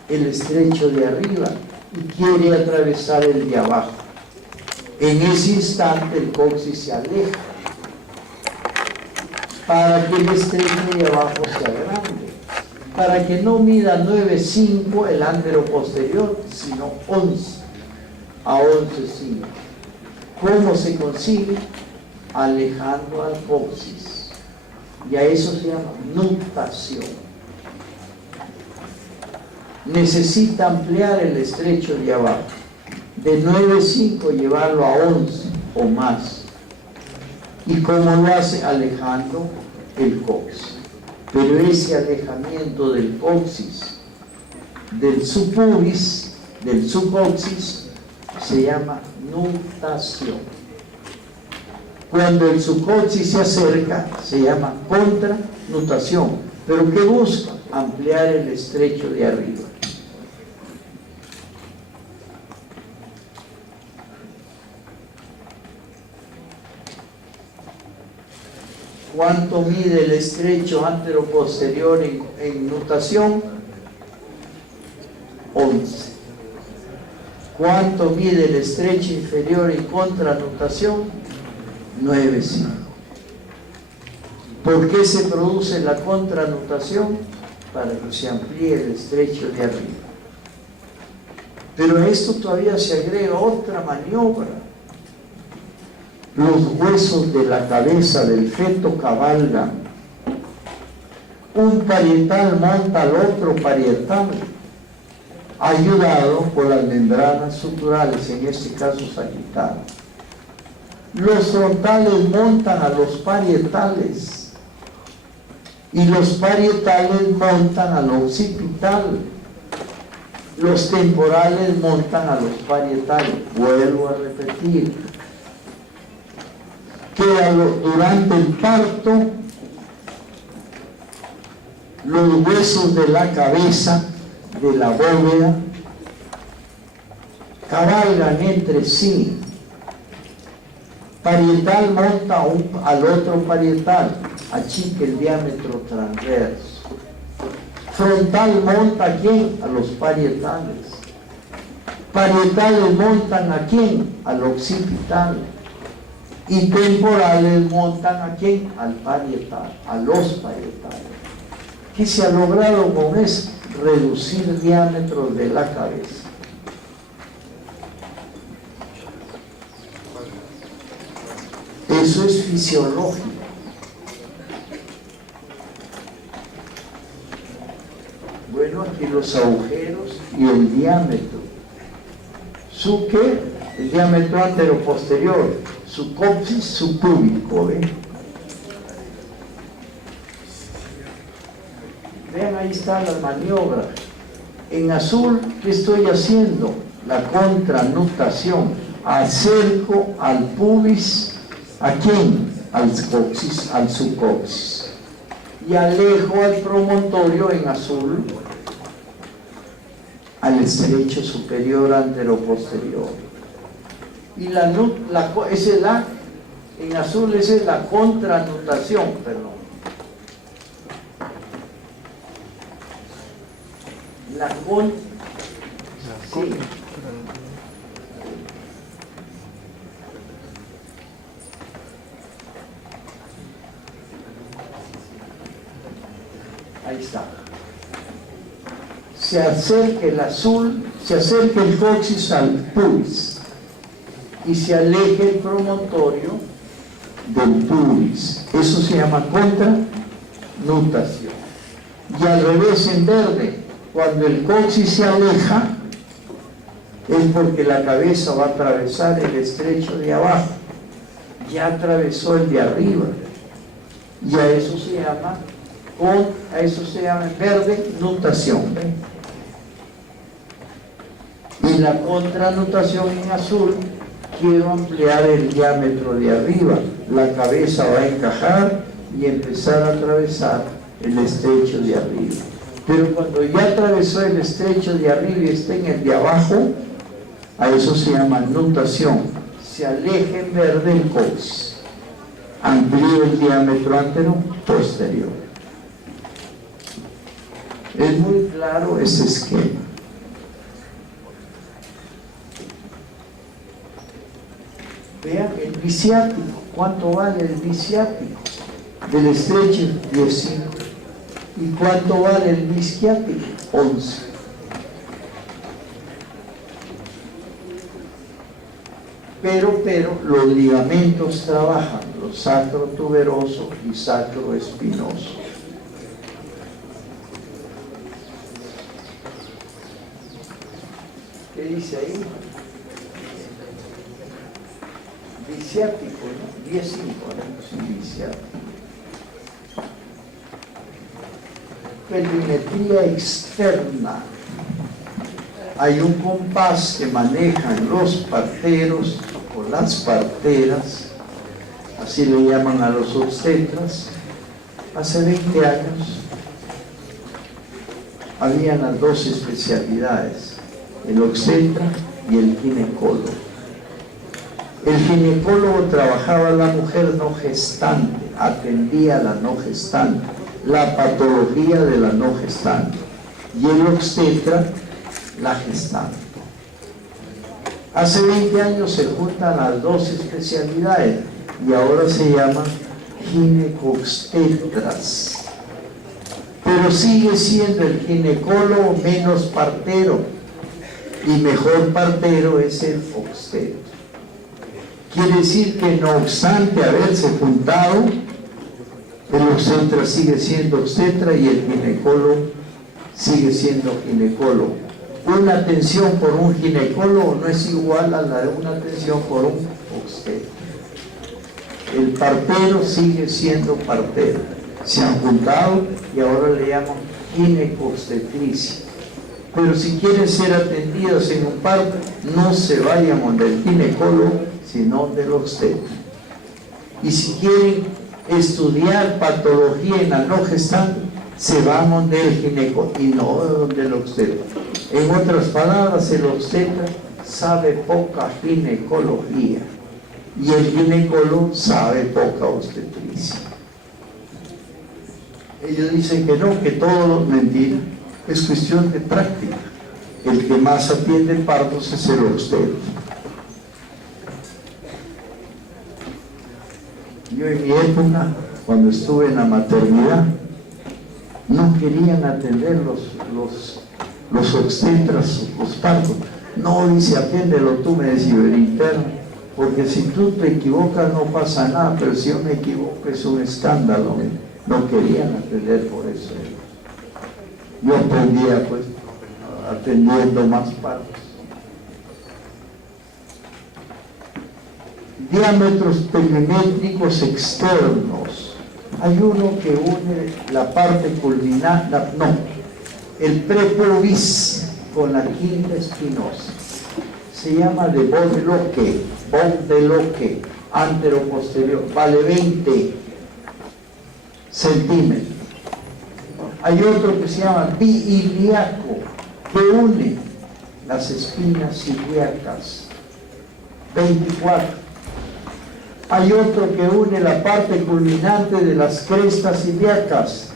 el estrecho de arriba y quiere atravesar el de abajo. En ese instante el coxis se aleja para que el estrecho de abajo sea grande, para que no mida 9,5 el ándero posterior, sino 11 a 11,5. ¿Cómo se consigue? Alejando al coxis. Y a eso se llama nutación. Necesita ampliar el estrecho de abajo, de 9,5 llevarlo a 11 o más. ¿Y cómo lo hace? Alejando el coxis. Pero ese alejamiento del coxis, del subpubis, del subcoxis, se llama nutación. Cuando el subcoxis se acerca, se llama contranutación. ¿Pero qué busca? Ampliar el estrecho de arriba. ¿Cuánto mide el estrecho antero-posterior en nutación? 11. ¿Cuánto mide el estrecho inferior en contranutación? 9,5. ¿Por qué se produce la contranutación? Para que se amplíe el estrecho de arriba. Pero a esto todavía se agrega otra maniobra. Los huesos de la cabeza del feto cabalgan. Un parietal monta al otro parietal, ayudado por las membranas suturales, en este caso sagital. Los frontales montan a los parietales y los parietales montan al occipital. Los temporales montan a los parietales. Vuelvo a repetir que durante el parto los huesos de la cabeza, de la bóveda, cabalgan entre sí. Parietal monta al otro parietal, achica el diámetro transverso. Frontal monta ¿a quién? A los parietales. Parietales montan ¿a quién? Al occipital. Y temporales montan ¿a quién? Al parietal, a los parietales. ¿Qué se ha logrado con eso? Reducir diámetros de la cabeza. Eso es fisiológico. Bueno, aquí los agujeros y el diámetro. ¿Su qué? El diámetro antero-posterior. Su coxis, su púbico. ¿Ven? Vean, ahí está la maniobra. En azul, ¿qué estoy haciendo? La contranutación. Acerco al pubis, ¿a quién? Al coxis, al subcoxis. Y alejo al promontorio en azul, al estrecho superior antero-posterior. Y en azul esa es la contranutación, perdón. Sí. Ahí está. Se acerca el azul, se acerca el coxis al pubis y se aleja el promontorio del pubis. Eso se llama contranutación. Y al revés, en verde, cuando el coxis se aleja, es porque la cabeza va a atravesar el estrecho de abajo. Ya atravesó el de arriba. Y a eso se llama en verde nutación. ¿Ven? Y la contranutación en azul, quiero ampliar el diámetro de arriba. La cabeza va a encajar y empezar a atravesar el estrecho de arriba. Pero cuando ya atravesó el estrecho de arriba y está en el de abajo, a eso se llama nutación. Se aleja en verde el coxis. Amplío el diámetro antero-posterior. Es muy claro ese esquema. Vean el biciático. ¿Cuánto vale el biciático? Del estrecho, 10,5. ¿Y cuánto vale el bisquiático? 11. Pero los ligamentos trabajan, los sacrotuberoso y sacroespinoso. ¿Qué dice ahí? Biciático, ¿no? 10,5, ¿no? Sí, biciático. Perimetría externa. Hay un compás que manejan los parteros o las parteras, así le llaman a los obstetras. Hace 20 años habían las dos especialidades, el obstetra y el ginecólogo. El ginecólogo trabajaba a la mujer no gestante, atendía a la no gestante, la patología de la no gestante, y el obstetra, la gestante. Hace 20 años se juntan las dos especialidades y ahora se llaman ginecobstetras. Pero sigue siendo el ginecólogo menos partero y mejor partero es el obstetra. Quiere decir que no obstante haberse juntado, el obstetra sigue siendo obstetra y el ginecólogo sigue siendo ginecólogo. Una atención por un ginecólogo no es igual a la de una atención por un obstetra. El partero sigue siendo partero. Se han juntado y ahora le llaman ginecobstetricia. Pero si quieren ser atendidos en un parto, no se vayan del ginecólogo, sino del obstetra. Y si quieren estudiar patología en la no gestante, se van del ginecólogo y no del obstetra. En otras palabras, el obstetra sabe poca ginecología y el ginecólogo sabe poca obstetricia. Ellos dicen que no, que todo es mentira, es cuestión de práctica. El que más atiende partos es el obstetra. Yo en mi época, cuando estuve en la maternidad, no querían atender los obstetras, los partos. No, dice, atiéndelo tú, me decía el interno, porque si tú te equivocas no pasa nada, pero si yo me equivoco es un escándalo. No querían atender por eso. Yo aprendía pues atendiendo más partos. Diámetros perimétricos externos. Hay uno que une la parte culminante, el prepubis con la quinta espinosa. Se llama de Baudeloque, antero-posterior, vale 20 centímetros. Hay otro que se llama biiliaco, que une las espinas ilíacas, 24. Hay otro que une la parte culminante de las crestas ilíacas,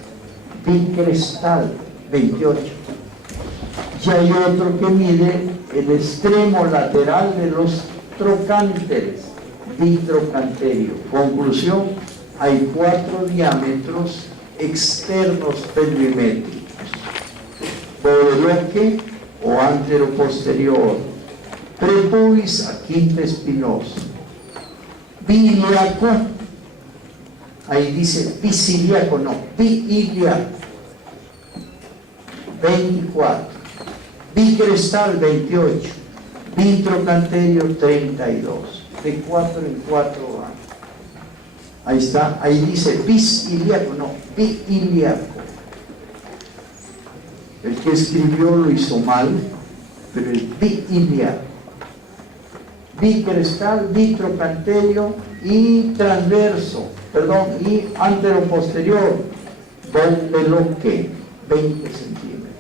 bicrestal, 28. Y hay otro que mide el extremo lateral de los trocánteres, bitrocanterio. Conclusión, hay 4 diámetros externos perimétricos: Baudeloque o antero-posterior, prepubis a quinta espinosa, biiliaco, ahí dice biciliaco, no, biiliaco, 24, bicrestal 28, bitrocanterio 32, de 4 en 4 años. Ahí está, ahí dice bisiliaco, no, biiliaco. El que escribió lo hizo mal, pero el biiliaco. Bicrestal, bitrocanterio y transverso, y antero-posterior, Baudeloque, 20 centímetros.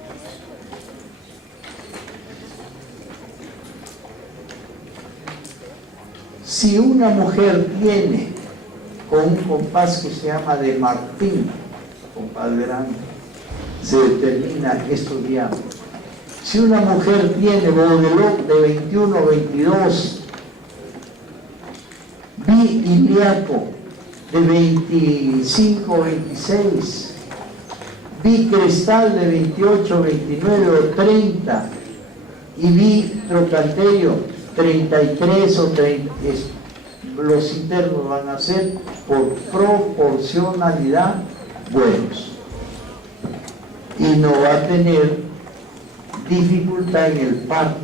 Si una mujer tiene con un compás que se llama de Martín, compás grande, se determina estos diámetros. Si una mujer tiene Baudeloque de 21 o 22, biiliaco de 25 o 26, bicrestal de 28, 29 o 30 y bitrocanterio 33 o 30, los internos van a ser por proporcionalidad buenos y no va a tener dificultad en el parto.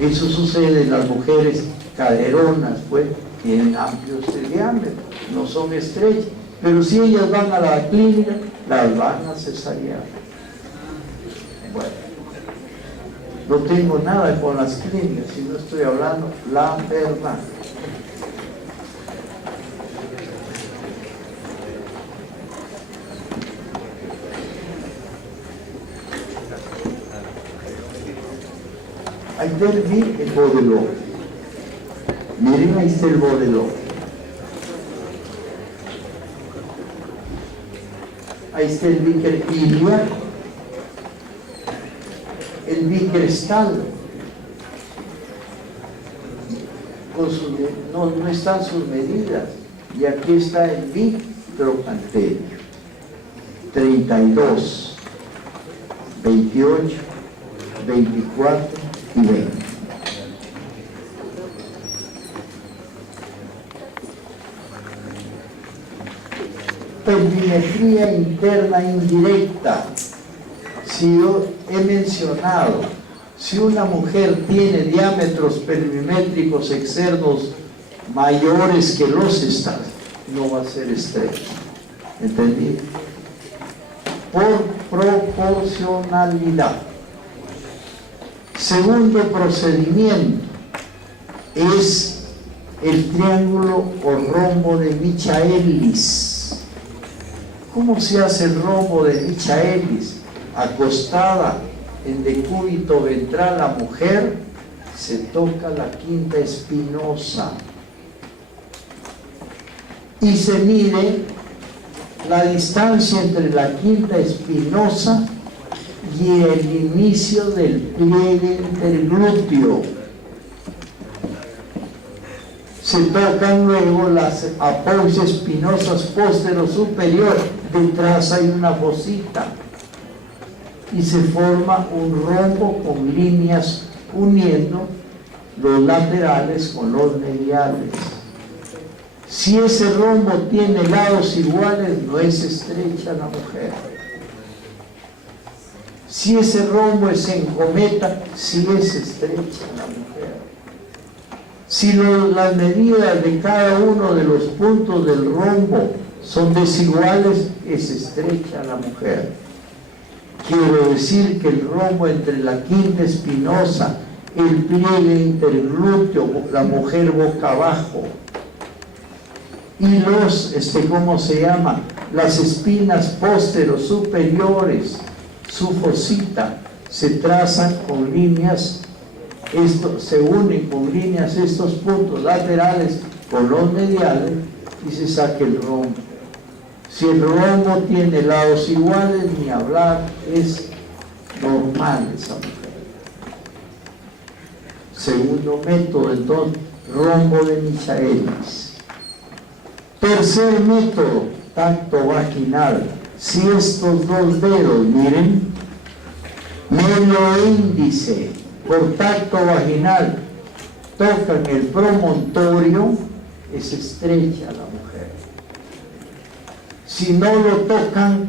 Eso sucede en las mujeres caderonas, pues tienen amplios diámetros, no son estrechas, pero si ellas van a la clínica, las van a cesarear. Bueno, no tengo nada con las clínicas, si no estoy hablando la verdad. Ahí termina el Baudeloque. Miren, ahí está el bovedón. Ahí está el bíquer iliaco, el bicrestal. No están sus medidas. Y aquí está el microcanterio. 32, 28, 24 y 20. Pelvimetría interna indirecta. Si yo he mencionado, si una mujer tiene diámetros pelvimétricos externos mayores que los están, no va a ser estrecha. ¿Entendido? Por proporcionalidad. Segundo procedimiento es el triángulo o rombo de Michaelis. ¿Cómo se hace el rombo de Michaelis? Acostada en decúbito ventral la mujer, se toca la quinta espinosa y se mide la distancia entre la quinta espinosa y el inicio del pliegue interglúteo. Se tocan luego las apófisis espinosas posterior superior, detrás hay una fosita y se forma un rombo con líneas uniendo los laterales con los mediales. Si ese rombo tiene lados iguales, no es estrecha la mujer. Si ese rombo es en cometa, sí es estrecha la mujer. Si las medidas de cada uno de los puntos del rombo son desiguales, es estrecha la mujer. Quiero decir que el rombo entre la quinta espinosa, el pliegue interglúteo, la mujer boca abajo, y ¿cómo se llama? Las espinas pósteros superiores, su fosita, se trazan con líneas, se unen con líneas estos puntos laterales con los mediales y se saca el rombo. Si el rombo tiene lados iguales, ni hablar, es normal esa mujer. Segundo método, entonces, rombo de Michaelis. Tercer método, tacto vaginal. Si estos dos dedos, miren, medio e índice, por tacto vaginal, tocan el promontorio, es estrecha la mujer. Si no lo tocan,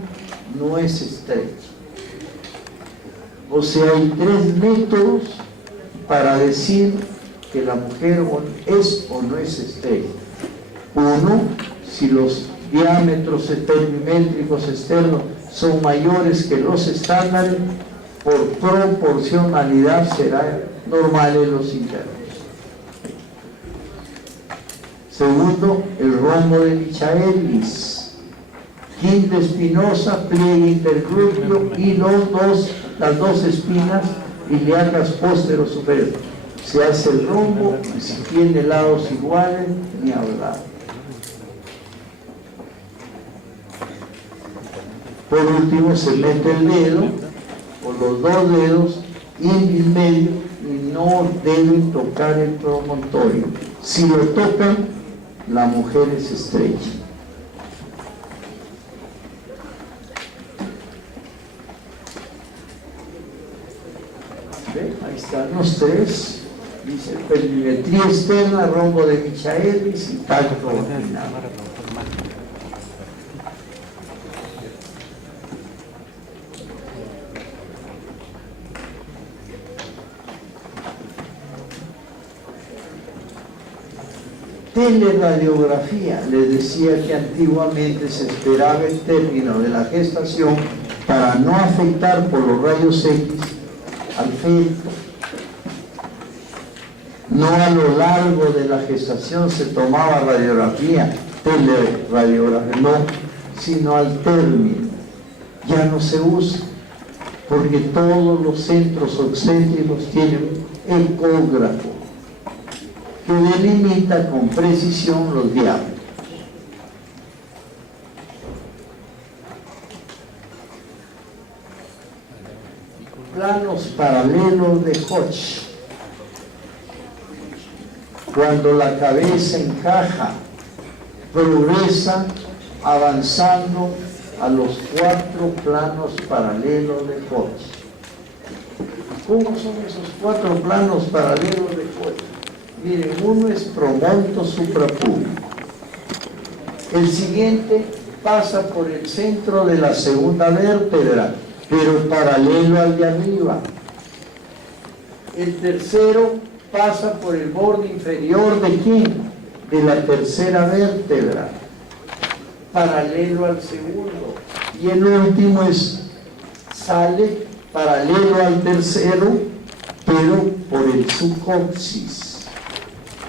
no es estrecha. O sea, hay tres métodos para decir que la mujer es o no es estrecha. Uno, si los diámetros pelvimétricos externos son mayores que los estándares, por proporcionalidad será normal en los internos. Segundo, el rombo de Michaelis, quinta espinosa, pliegue interglúteo y las dos espinas ilíacas posterior superior. Se hace el rombo y si tiene lados iguales, ni hablar. Por último, se mete el dedo, o los dos dedos, índice y medio, y no deben tocar el promontorio. Si lo tocan, la mujer es estrecha. ¿Ve? Ahí están los tres. Dice pelvimetría externa, rombo de Michaelis y tacto vaginal. Teleradiografía, les decía que antiguamente se esperaba el término de la gestación para no afectar por los rayos X al feto. No a lo largo de la gestación se tomaba radiografía, teleradiografía, no, sino al término. Ya no se usa, porque todos los centros obstétricos tienen ecógrafo. que delimita con precisión los diámetros. Planos paralelos de Hodge. Cuando la cabeza encaja, progresa avanzando a los 4 planos paralelos de Hodge. ¿Cómo son esos 4 planos paralelos de Hodge? Miren, uno es promonto suprapúbico. El siguiente pasa por el centro de la segunda vértebra, pero paralelo al de arriba. El tercero pasa por el borde inferior ¿de quién? De la tercera vértebra, paralelo al segundo. Y el último sale paralelo al tercero, pero por el subcoxis.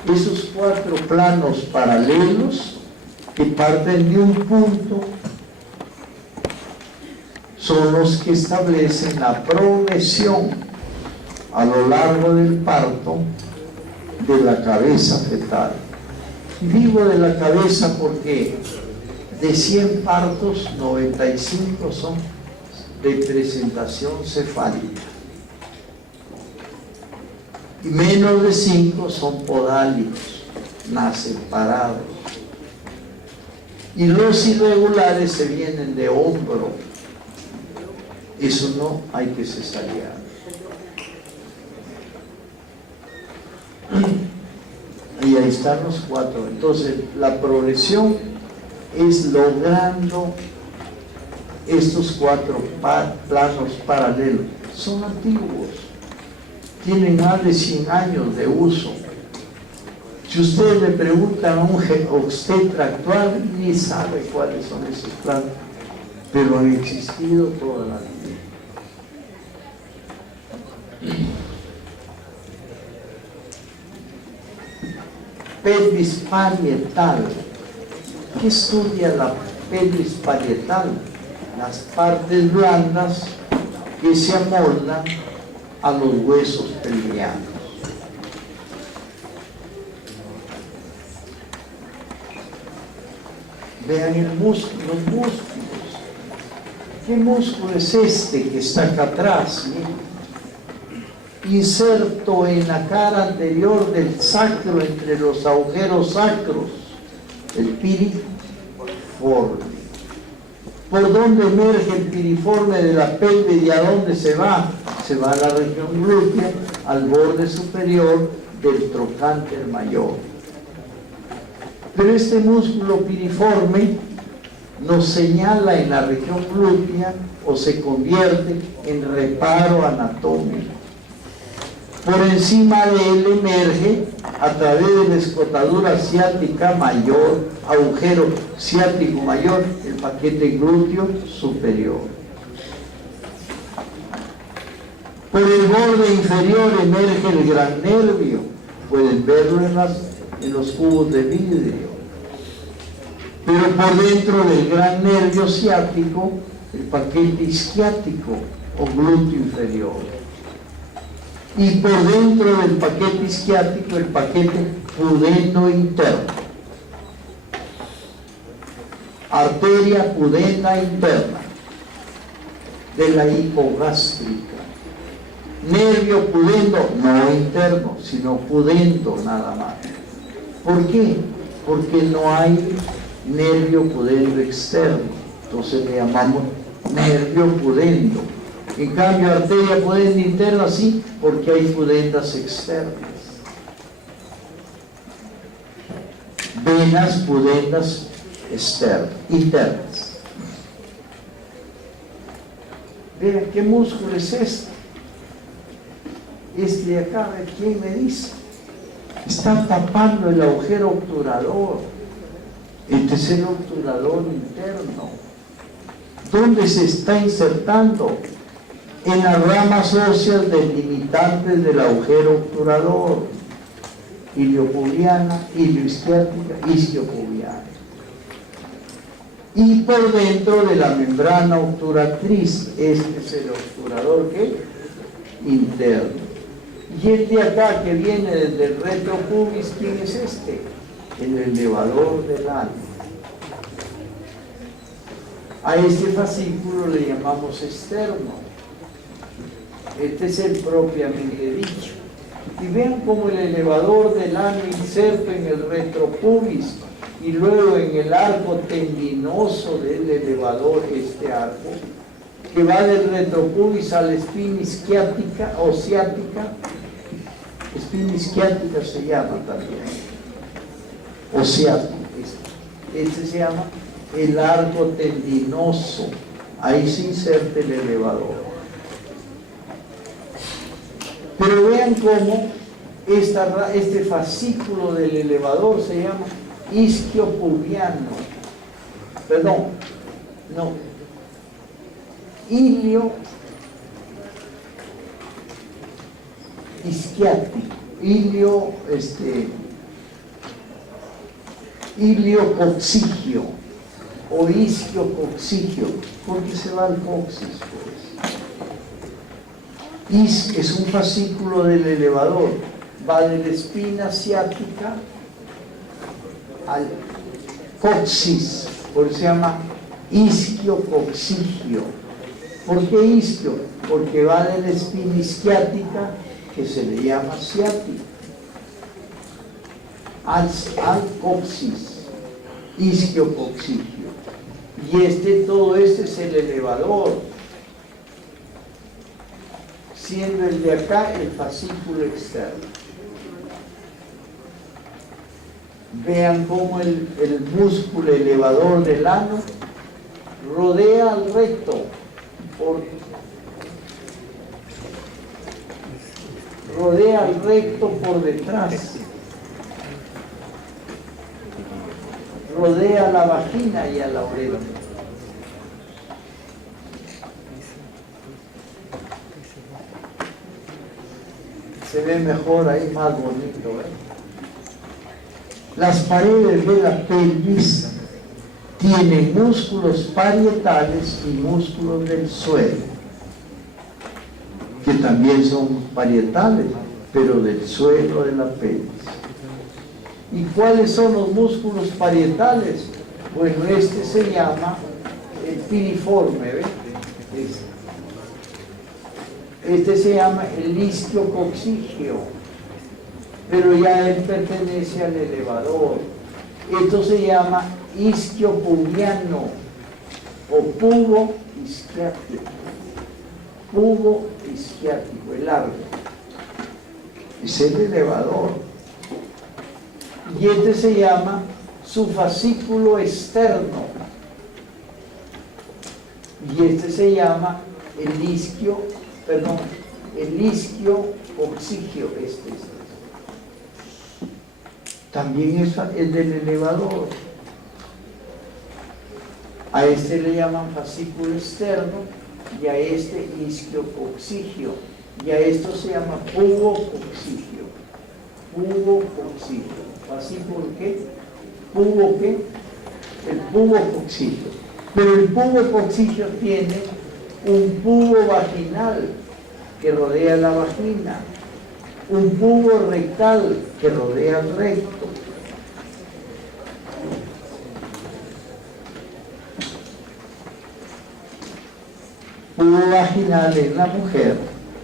Esos 4 planos paralelos que parten de un punto son los que establecen la progresión a lo largo del parto de la cabeza fetal. Digo de la cabeza porque de 100 partos, 95 son de presentación cefálica y menos de 5 son podálicos, nacen parados, y los irregulares se vienen de hombro. Eso no hay que cesarear. Y ahí están los 4. Entonces la progresión es logrando estos 4 planos paralelos. Son antiguos, tienen más de 100 años de uso. Si ustedes le preguntan a un obstetra actual, ni sabe cuáles son esos planos, pero han existido toda la vida. Pelvis parietal. ¿Qué estudia la pelvis parietal? Las partes blandas que se amoldan a los huesos pelvianos. Vean el músculo, los músculos. ¿Qué músculo es este que está acá atrás? Inserto en la cara anterior del sacro, entre los agujeros sacros, el piriforme. ¿Por dónde emerge el piriforme de la pelvis y a dónde se va? Se va a la región glútea, al borde superior del trocánter mayor. Pero este músculo piriforme nos señala en la región glútea o se convierte en reparo anatómico. Por encima de él emerge, a través de la escotadura ciática mayor, agujero ciático mayor, el paquete glúteo superior. Por el borde inferior emerge el gran nervio. Pueden verlo en los cubos de vidrio. Pero por dentro del gran nervio ciático, el paquete isquiático o glúteo inferior. Y por dentro del paquete isquiático, el paquete pudendo interno. Arteria pudenda interna de la hipogástrica. Nervio pudendo, no interno, sino pudendo nada más. ¿Por qué? Porque no hay nervio pudendo externo. Entonces le llamamos nervio pudendo. En cambio, arteria pudenda interna sí, porque hay pudendas externas. Venas pudendas internas. Vean qué músculo es este. Este de acá, ¿quién me dice? Está tapando el agujero obturador. Este es el obturador interno. ¿Dónde se está insertando? En las ramas óseas delimitantes del agujero obturador, iliopubiana, ilioisquiática, isquiopubiana, y por dentro de la membrana obturatriz. Este es el obturador ¿qué? Interno. Y el de acá que viene desde el retropubis, ¿quién es este? El elevador del ano. A este fascículo le llamamos externo. Este es el propiamente dicho. Y vean cómo el elevador del ano inserta en el retropubis y luego en el arco tendinoso del elevador, este arco, que va del retropubis a la espina isquiática o ciática. Espina isquiática se llama también, o ciática. Este se llama el arco tendinoso. Ahí se inserta el elevador. Pero vean cómo este fascículo del elevador se llama isquiopubiano. Perdón, no. Ilio isquiático. Iliococcigio o isquiococcigio, porque se va al coxis, pues. Es un fascículo del elevador, va de la espina ciática al coxis, por eso se llama isquiococcigio. ¿Por qué isquio? Porque va de la espina isquiática, que se le llama ciática, al coxis, isquiococcigio. Y todo este es el elevador, siendo el de acá el fascículo externo. Vean cómo el músculo elevador del ano rodea al recto, rodea al recto por detrás, rodea a la vagina y a la oreja. Se ve mejor ahí, más bonito, ¿eh? Las paredes de la pelvis tienen músculos parietales y músculos del suelo, que también son parietales, pero del suelo de la pelvis. ¿Y cuáles son los músculos parietales? Bueno, este se llama el piriforme, ¿ves? Este se llama el isquiococcigio, pero ya él pertenece al elevador. Esto se llama isquiopubiano o pubo isquiático. Pubo isquiático, el largo. Es el elevador. Y este se llama su fascículo externo. Y este se llama el isquiococcigio. También es el del elevador. A este le llaman fascículo externo y a este isquiococcigio. Y a esto se llama pubococcigio. Pubococcigio. ¿Fascículo qué? ¿Pubo qué? El pubococcigio. Pero el pubococcigio tiene un pubo vaginal que rodea la vagina, un pubo rectal que rodea el recto. Pubo vaginal en la mujer,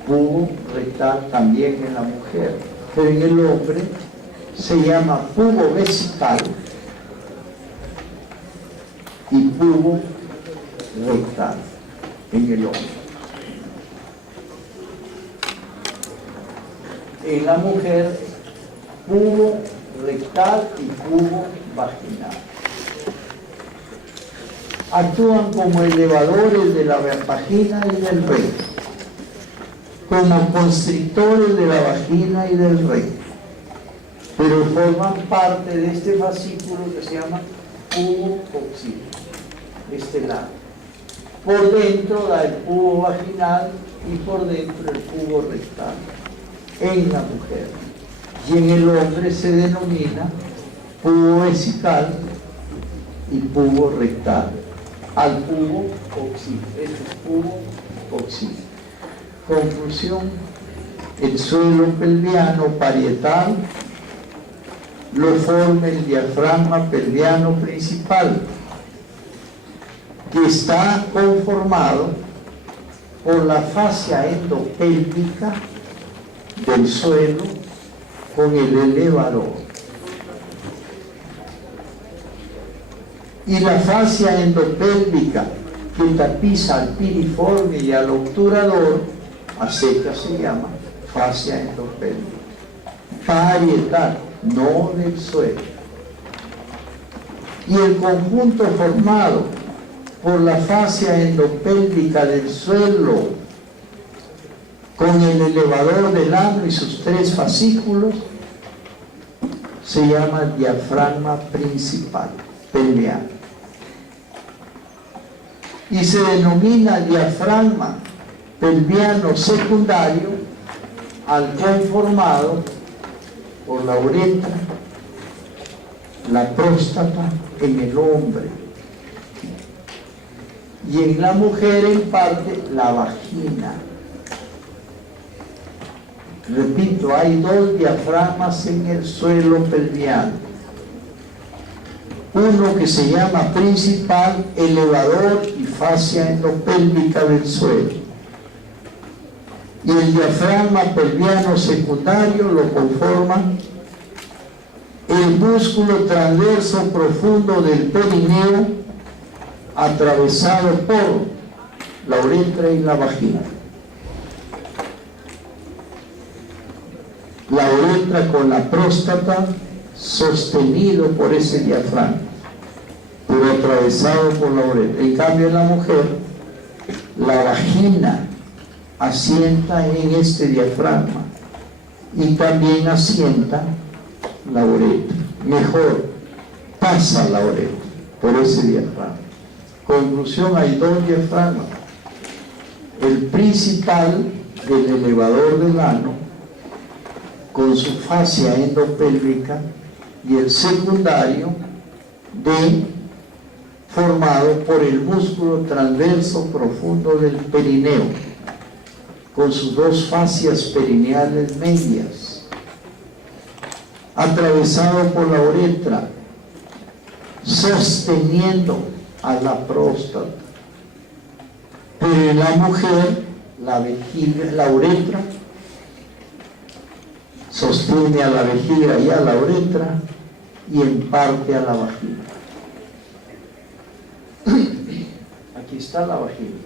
pubo rectal también en la mujer, pero en el hombre se llama pubo vesical y pubo rectal en el hombre. En la mujer, pubo rectal y pubo vaginal. Actúan como elevadores de la vagina y del recto, como constrictores de la vagina y del recto, pero forman parte de este fascículo que se llama pubococcigio, este lado. Por dentro da el pubo vaginal y por dentro el pubo rectal en la mujer. Y en el hombre se denomina pubo vesical y pubo rectal al pubo coccigio. Este es pubo coccigio. Conclusión: El suelo pelviano parietal lo forma el diafragma pelviano principal, que está conformado por la fascia endopélvica del suelo con el elevador. Y la fascia endopélvica que tapiza al piriforme y al obturador, a secas se llama fascia endopélvica. Parietal, no del suelo. Y el conjunto formado por la fascia endopélvica del suelo con el elevador del ano y sus 3 fascículos se llama diafragma principal pelviano. Y se denomina diafragma pelviano secundario al conformado por la uretra, la próstata en el hombre y en la mujer en parte la vagina. Repito, hay 2 diafragmas en el suelo pelviano. Uno que se llama principal, elevador y fascia endopélvica del suelo. Y el diafragma pelviano secundario lo conforman el músculo transverso profundo del perineo, atravesado por la uretra y la vagina. La uretra con la próstata sostenido por ese diafragma, pero atravesado por la uretra. En cambio, en la mujer, la vagina asienta en este diafragma y también asienta la uretra. Mejor, pasa la uretra por ese diafragma. Conclusión, hay 2 diafragmas. El principal del elevador del ano, con su fascia endopélvica, y el secundario formado por el músculo transverso profundo del perineo, con sus 2 fascias perineales medias, atravesado por la uretra, sosteniendo a la próstata. Pero en la mujer, la vejiga, la uretra sostiene a la vejiga y a la uretra y en parte a la vagina. Aquí está la vagina.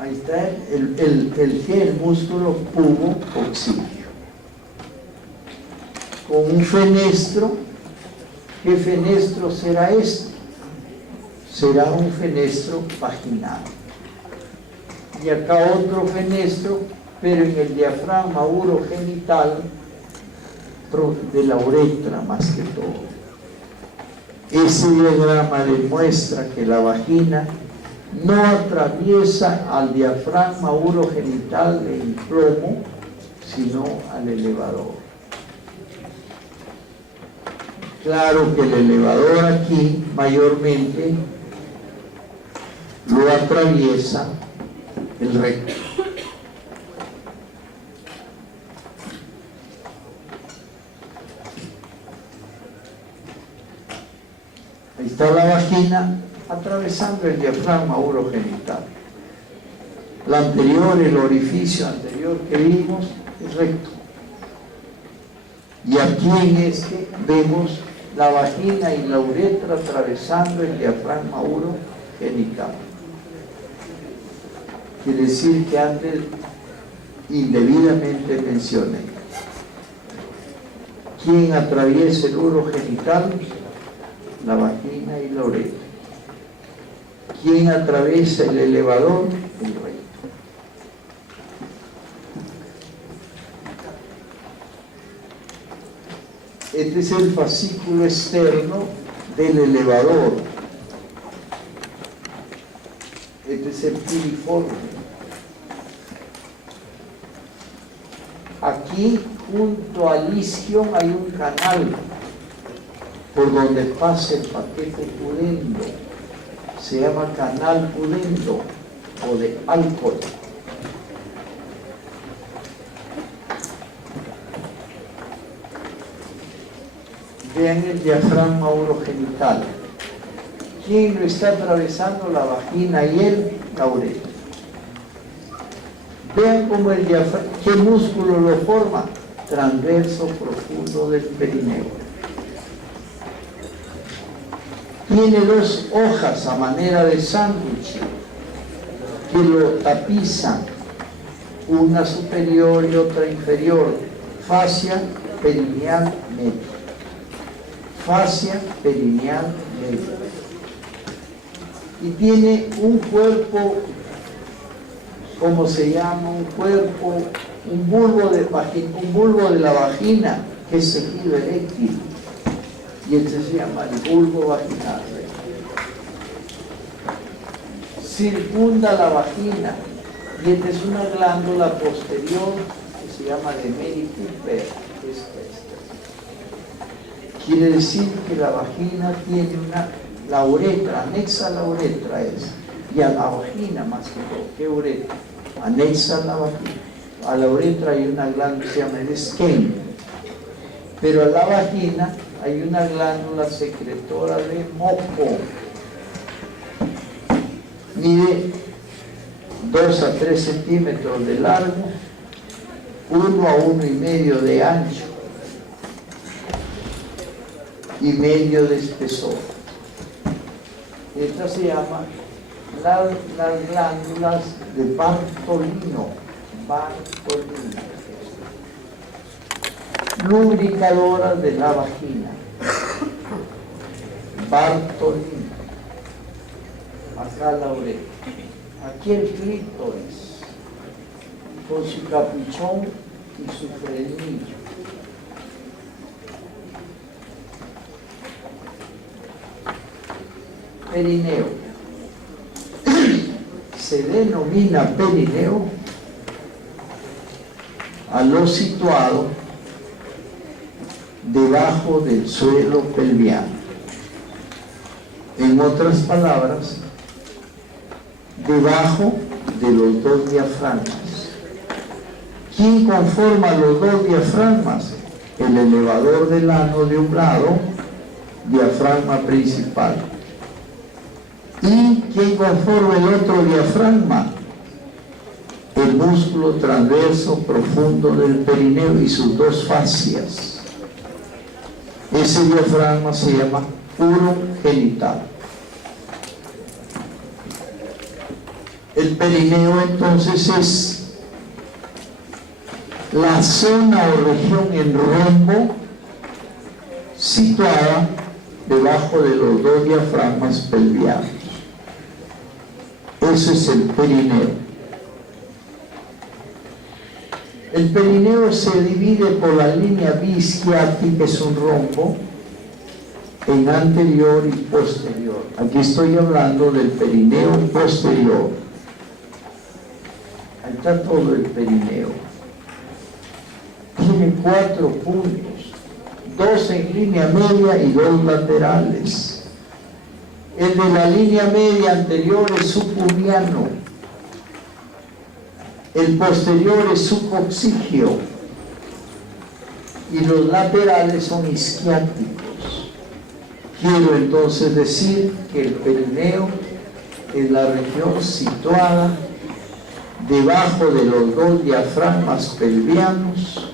Ahí está el músculo pubo-oxígeno. Con un fenestro. ¿Qué fenestro será este? Será un fenestro vaginal. Y acá otro fenestro, pero en el diafragma urogenital de la uretra más que todo. Ese diagrama demuestra que la vagina no atraviesa al diafragma urogenital en plomo, sino al elevador. Claro que el elevador aquí mayormente lo atraviesa el recto. Ahí está la vagina atravesando el diafragma urogenital. La anterior, el orificio anterior que vimos, es recto. Y aquí en este vemos la vagina y la uretra atravesando el diafragma urogenital. Quiere decir que antes indebidamente mencioné. ¿Quién atraviesa el urogenital? La vagina y la uretra. ¿Quién atraviesa el elevador? El recto. Este es el fascículo externo del elevador. Este es el piriforme. Aquí, junto al isquion, hay un canal por donde pasa el paquete pudendo. Se llama canal pudendo o de alcohol. Vean el diafragma urogenital. ¿Quién lo está atravesando? La vagina y la uretra. Vean cómo el diafragma, qué músculo lo forma. Transverso profundo del perineo. Tiene dos hojas a manera de sándwich que lo tapizan, una superior y otra inferior, fascia perineal media. Fascia perineal media. Y tiene un cuerpo, ¿cómo se llama? Un cuerpo, un bulbo de la vagina, que es tejido eréctil. Y este se llama el bulbo vaginal. Circunda la vagina. Y esta es una glándula posterior que se llama de Mary Cooper. Quiere decir que la vagina tiene la uretra, anexa a la uretra es, y a la vagina más que todo. ¿Qué uretra? Anexa a la vagina. A la uretra hay una glándula que se llama el Skene, pero a la vagina hay una glándula secretora de moco. Mide 2 a 3 centímetros de largo, 1 a 1,5 de ancho y medio de espesor. Esta se llama las glándulas de Bartolino. Lubricadoras de la vagina. Bartolino. Acá la uretra. Aquí el clítoris con su capuchón y su frenillo. Perineo. Se denomina perineo a lo situado debajo del suelo pelviano. En otras palabras, debajo de los dos diafragmas. ¿Quién conforma los dos diafragmas? El elevador del ano de un lado, diafragma principal. ¿Y quién conforma el otro diafragma? El músculo transverso profundo del perineo y sus dos fascias. Ese diafragma se llama urogenital. El perineo entonces es la zona o región en rombo situada debajo de los dos diafragmas pelvianos. Eso es el perineo. El perineo se divide por la línea biisquiática, es un rombo, en anterior y posterior. Aquí estoy hablando del perineo posterior. Ahí está todo el perineo. Tiene 4 puntos, 2 en línea media y 2 laterales. El de la línea media anterior es subpubiano. El posterior es subcoccigio. Y los laterales son isquiáticos. Quiero entonces decir que el perineo es la región situada debajo de los dos diafragmas pelvianos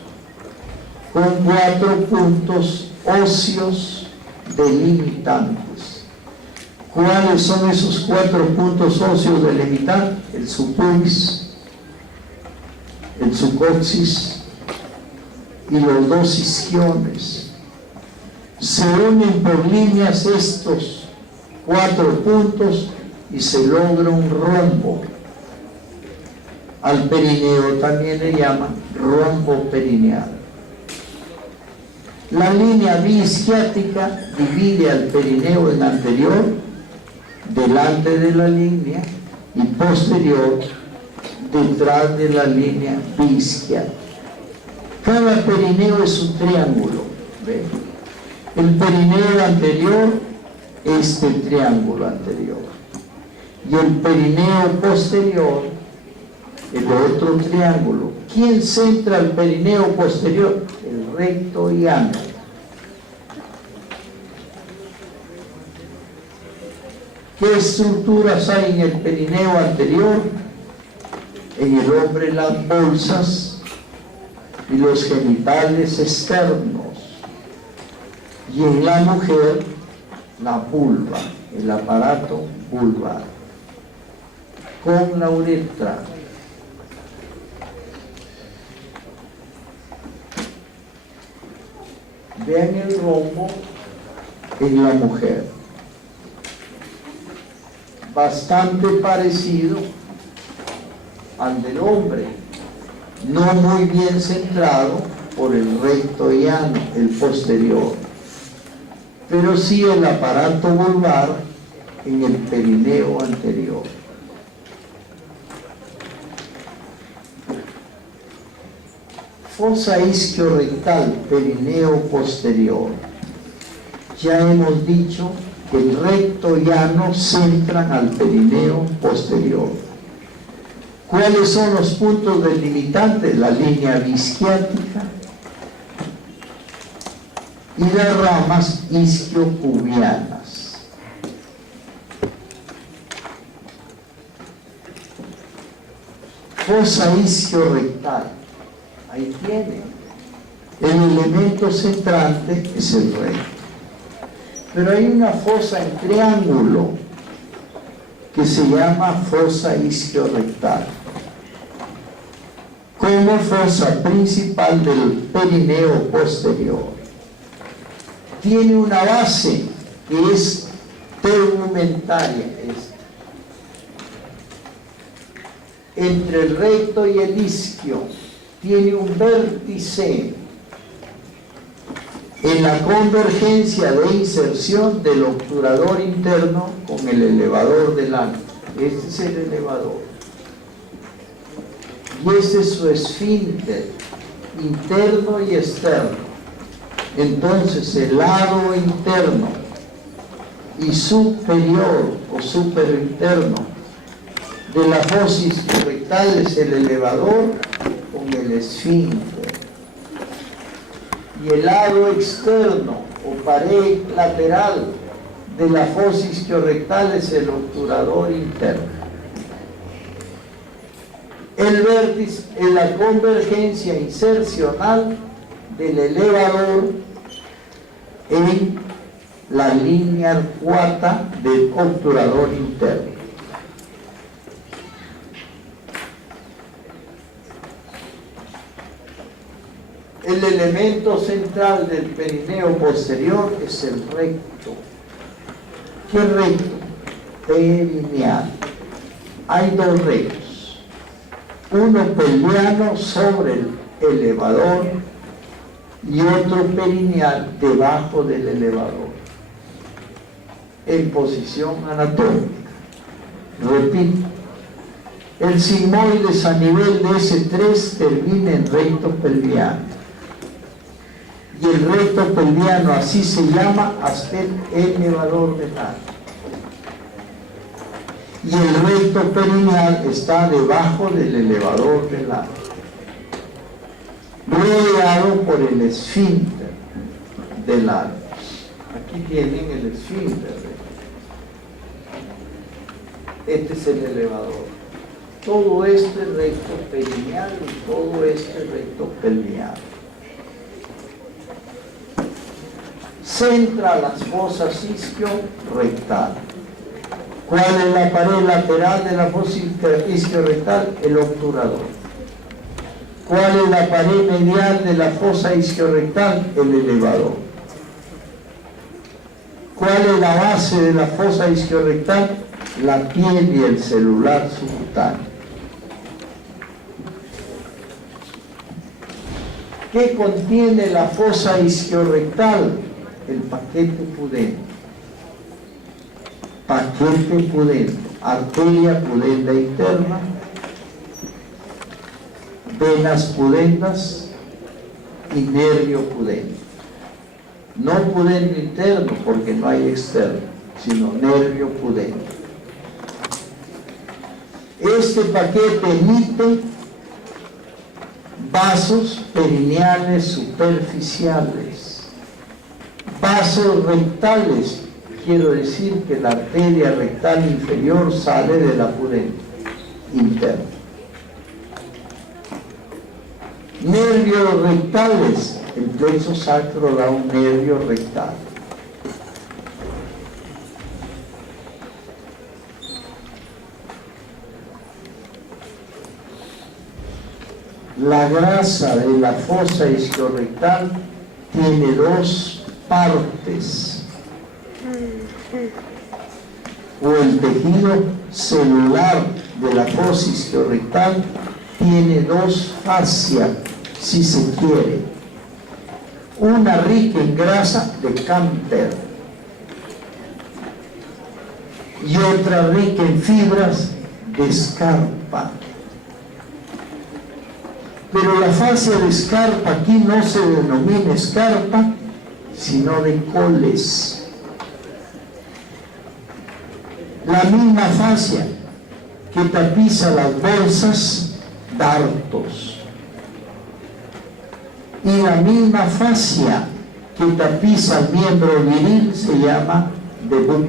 con 4 puntos óseos delimitantes. ¿Cuáles son esos 4 puntos óseos delimitantes? El subpubis, el subcoxis y los 2 isquiones. Se unen por líneas estos 4 puntos y se logra un rombo. Al perineo también le llaman rombo perineal. La línea biisquiática divide al perineo en anterior, delante de la línea, y posterior, detrás de la línea biisquiática. Cada perineo es un triángulo. ¿Ven? El perineo anterior, este triángulo anterior. Y el perineo posterior, el otro triángulo. ¿Quién centra el perineo posterior? El recto llano. ¿Qué estructuras hay en el perineo anterior? En el hombre las bolsas y los genitales externos. Y en la mujer la vulva, el aparato vulvar, con la uretra. Vean el rombo en la mujer, bastante parecido al del hombre, no muy bien centrado por el recto llano, el posterior, pero sí el aparato vulvar en el perineo anterior. Fosa isquiorrectal, perineo posterior. Ya hemos dicho que el recto llano centran al perineo posterior. ¿Cuáles son los puntos delimitantes? La línea bisquiática y las ramas isquiocubianas. Fosa isquiorrectal. Ahí tiene. El elemento centrante es el recto. Pero hay una fosa en triángulo que se llama fosa isquiorrectal, como fosa principal del perineo posterior. Tiene una base que es tegumentaria. Entre el recto y el isquio tiene un vértice en la convergencia de inserción del obturador interno con el elevador del ano. Este es el elevador. Y este es su esfínter interno y externo. Entonces el lado interno y superior o superinterno de la fosa isquiorrectal es el elevador con el esfínter. Y el lado externo o pared lateral de la fosa isquiorrectal es el obturador interno. El vértice es la convergencia insercional del elevador en la línea arcuata del obturador interno. El elemento central del perineo posterior es el recto. ¿Qué recto? Perineal. Hay dos rectos. Uno pelviano sobre el elevador y otro perineal debajo del elevador, en posición anatómica. Repito, el sigmoides a nivel de S3 termina en recto pelviano. Y el recto pelviano, así se llama, hasta el elevador del ano. Y el recto perineal está debajo del elevador del ano, rodeado por el esfínter del ano. Aquí tienen el esfínter. Este es el elevador. Todo este recto perineal y todo este recto pelviano. Centra las fosas isquiorrectal. ¿Cuál es la pared lateral de la fosa isquiorrectal? El obturador. ¿Cuál es la pared medial de la fosa isquiorrectal? El elevador. ¿Cuál es la base de la fosa isquiorrectal? La piel y el celular subcutáneo. ¿Qué contiene la fosa isquiorrectal? El paquete pudendo. Paquete pudendo, arteria pudenda interna, venas pudendas y nervio pudendo. No pudendo interno, porque no hay externo, sino nervio pudendo. Este paquete emite vasos perineales superficiales, vasos rectales, quiero decir que la arteria rectal inferior sale de la pudenda interna. Nervios rectales, el plexo sacro da un nervio rectal. La grasa de la fosa isquiorrectal tiene dos partes, o el tejido celular de la fosa isquiorrectal tiene dos fascias, si se quiere, una rica en grasa de Camper y otra rica en fibras de Scarpa. Pero la fascia de Scarpa aquí no se denomina Scarpa, sino de Coles. La misma fascia que tapiza las bolsas, dartos. Y la misma fascia que tapiza el miembro viril se llama debut.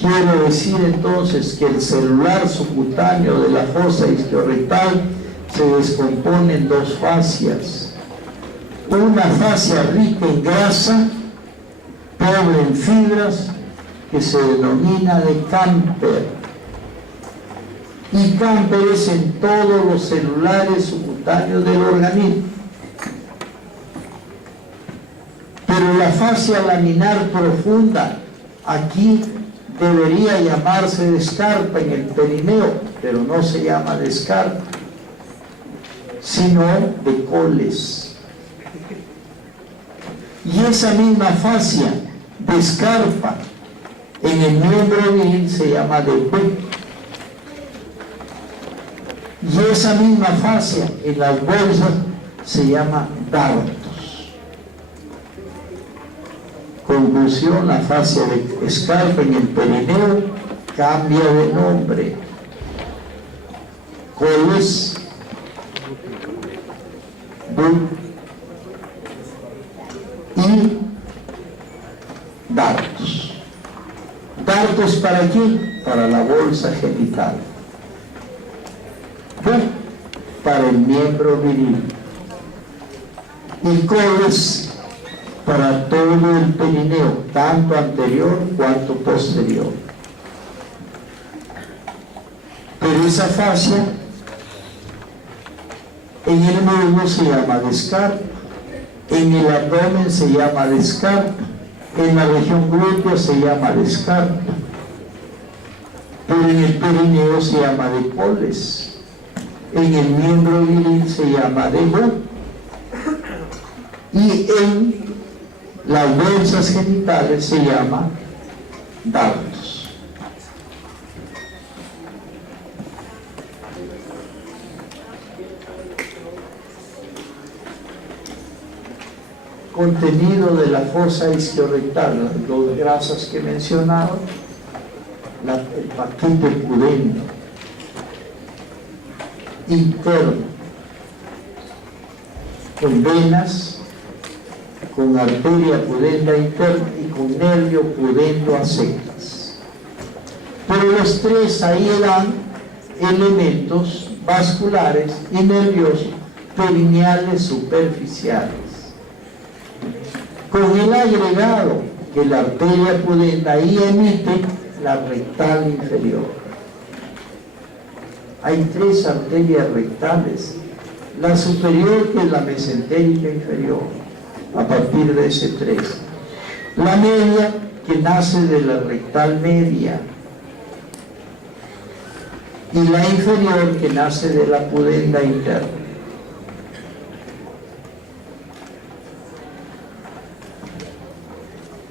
Quiero decir entonces que el celular subcutáneo de la fosa isquiorrectal se descompone en dos fascias. Una fascia rica en grasa, pobre en fibras, que se denomina de Camper. Y Camper es en todos los celulares subcutáneos del organismo. Pero la fascia laminar profunda, aquí debería llamarse de Scarpa en el perineo, pero no se llama de Scarpa, sino de Coles. Y esa misma fascia de Scarpa en el miembro viril se llama de Beck. Y esa misma fascia en las bolsas se llama dartos. Conclusión, la fascia de Scarpa en el perineo cambia de nombre. Coles, y dartos. ¿Dartos para quién? Para la bolsa genital. Bueno, para el miembro viril. Y Coles para todo el perineo, tanto anterior cuanto posterior. Pero esa fascia en el muslo se llama de Scarpa, en el abdomen se llama de Scarpa, en la región glútea se llama de Scarpa, pero en el perineo se llama de Coles, en el miembro viril se llama de Bo, y en las bolsas genitales se llama dartos. Contenido de la fosa isquiorrectal, las dos grasas que mencionaba, el paquete pudendo interno, con venas, con arteria pudenda interna y con nervio pudendo a secas. Pero los tres ahí dan elementos vasculares y nerviosos perineales superficiales. Con el agregado que la arteria pudenda ahí emite la rectal inferior. Hay tres arterias rectales. La superior, que es la mesentérica inferior, a partir de ese 3. La media, que nace de la rectal media. Y la inferior, que nace de la pudenda interna.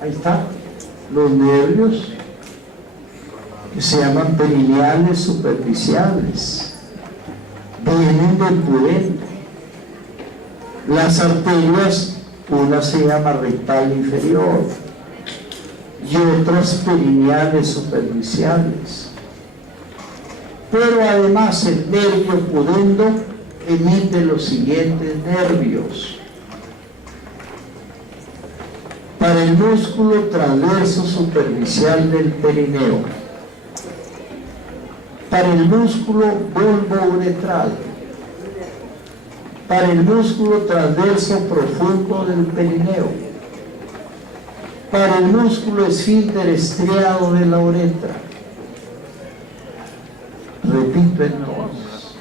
Ahí está, los nervios que se llaman perineales superficiales, vienen del pudendo. Las arterias Una se llama rectal inferior y otras perineales superficiales. Pero además el nervio pudendo emite los siguientes nervios. Para el músculo transverso superficial del perineo, para el músculo volvo-uretral, para el músculo transverso profundo del perineo, para el músculo esfínter estriado de la uretra. Repito entonces,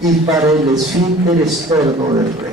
y para el esfínter externo del recto.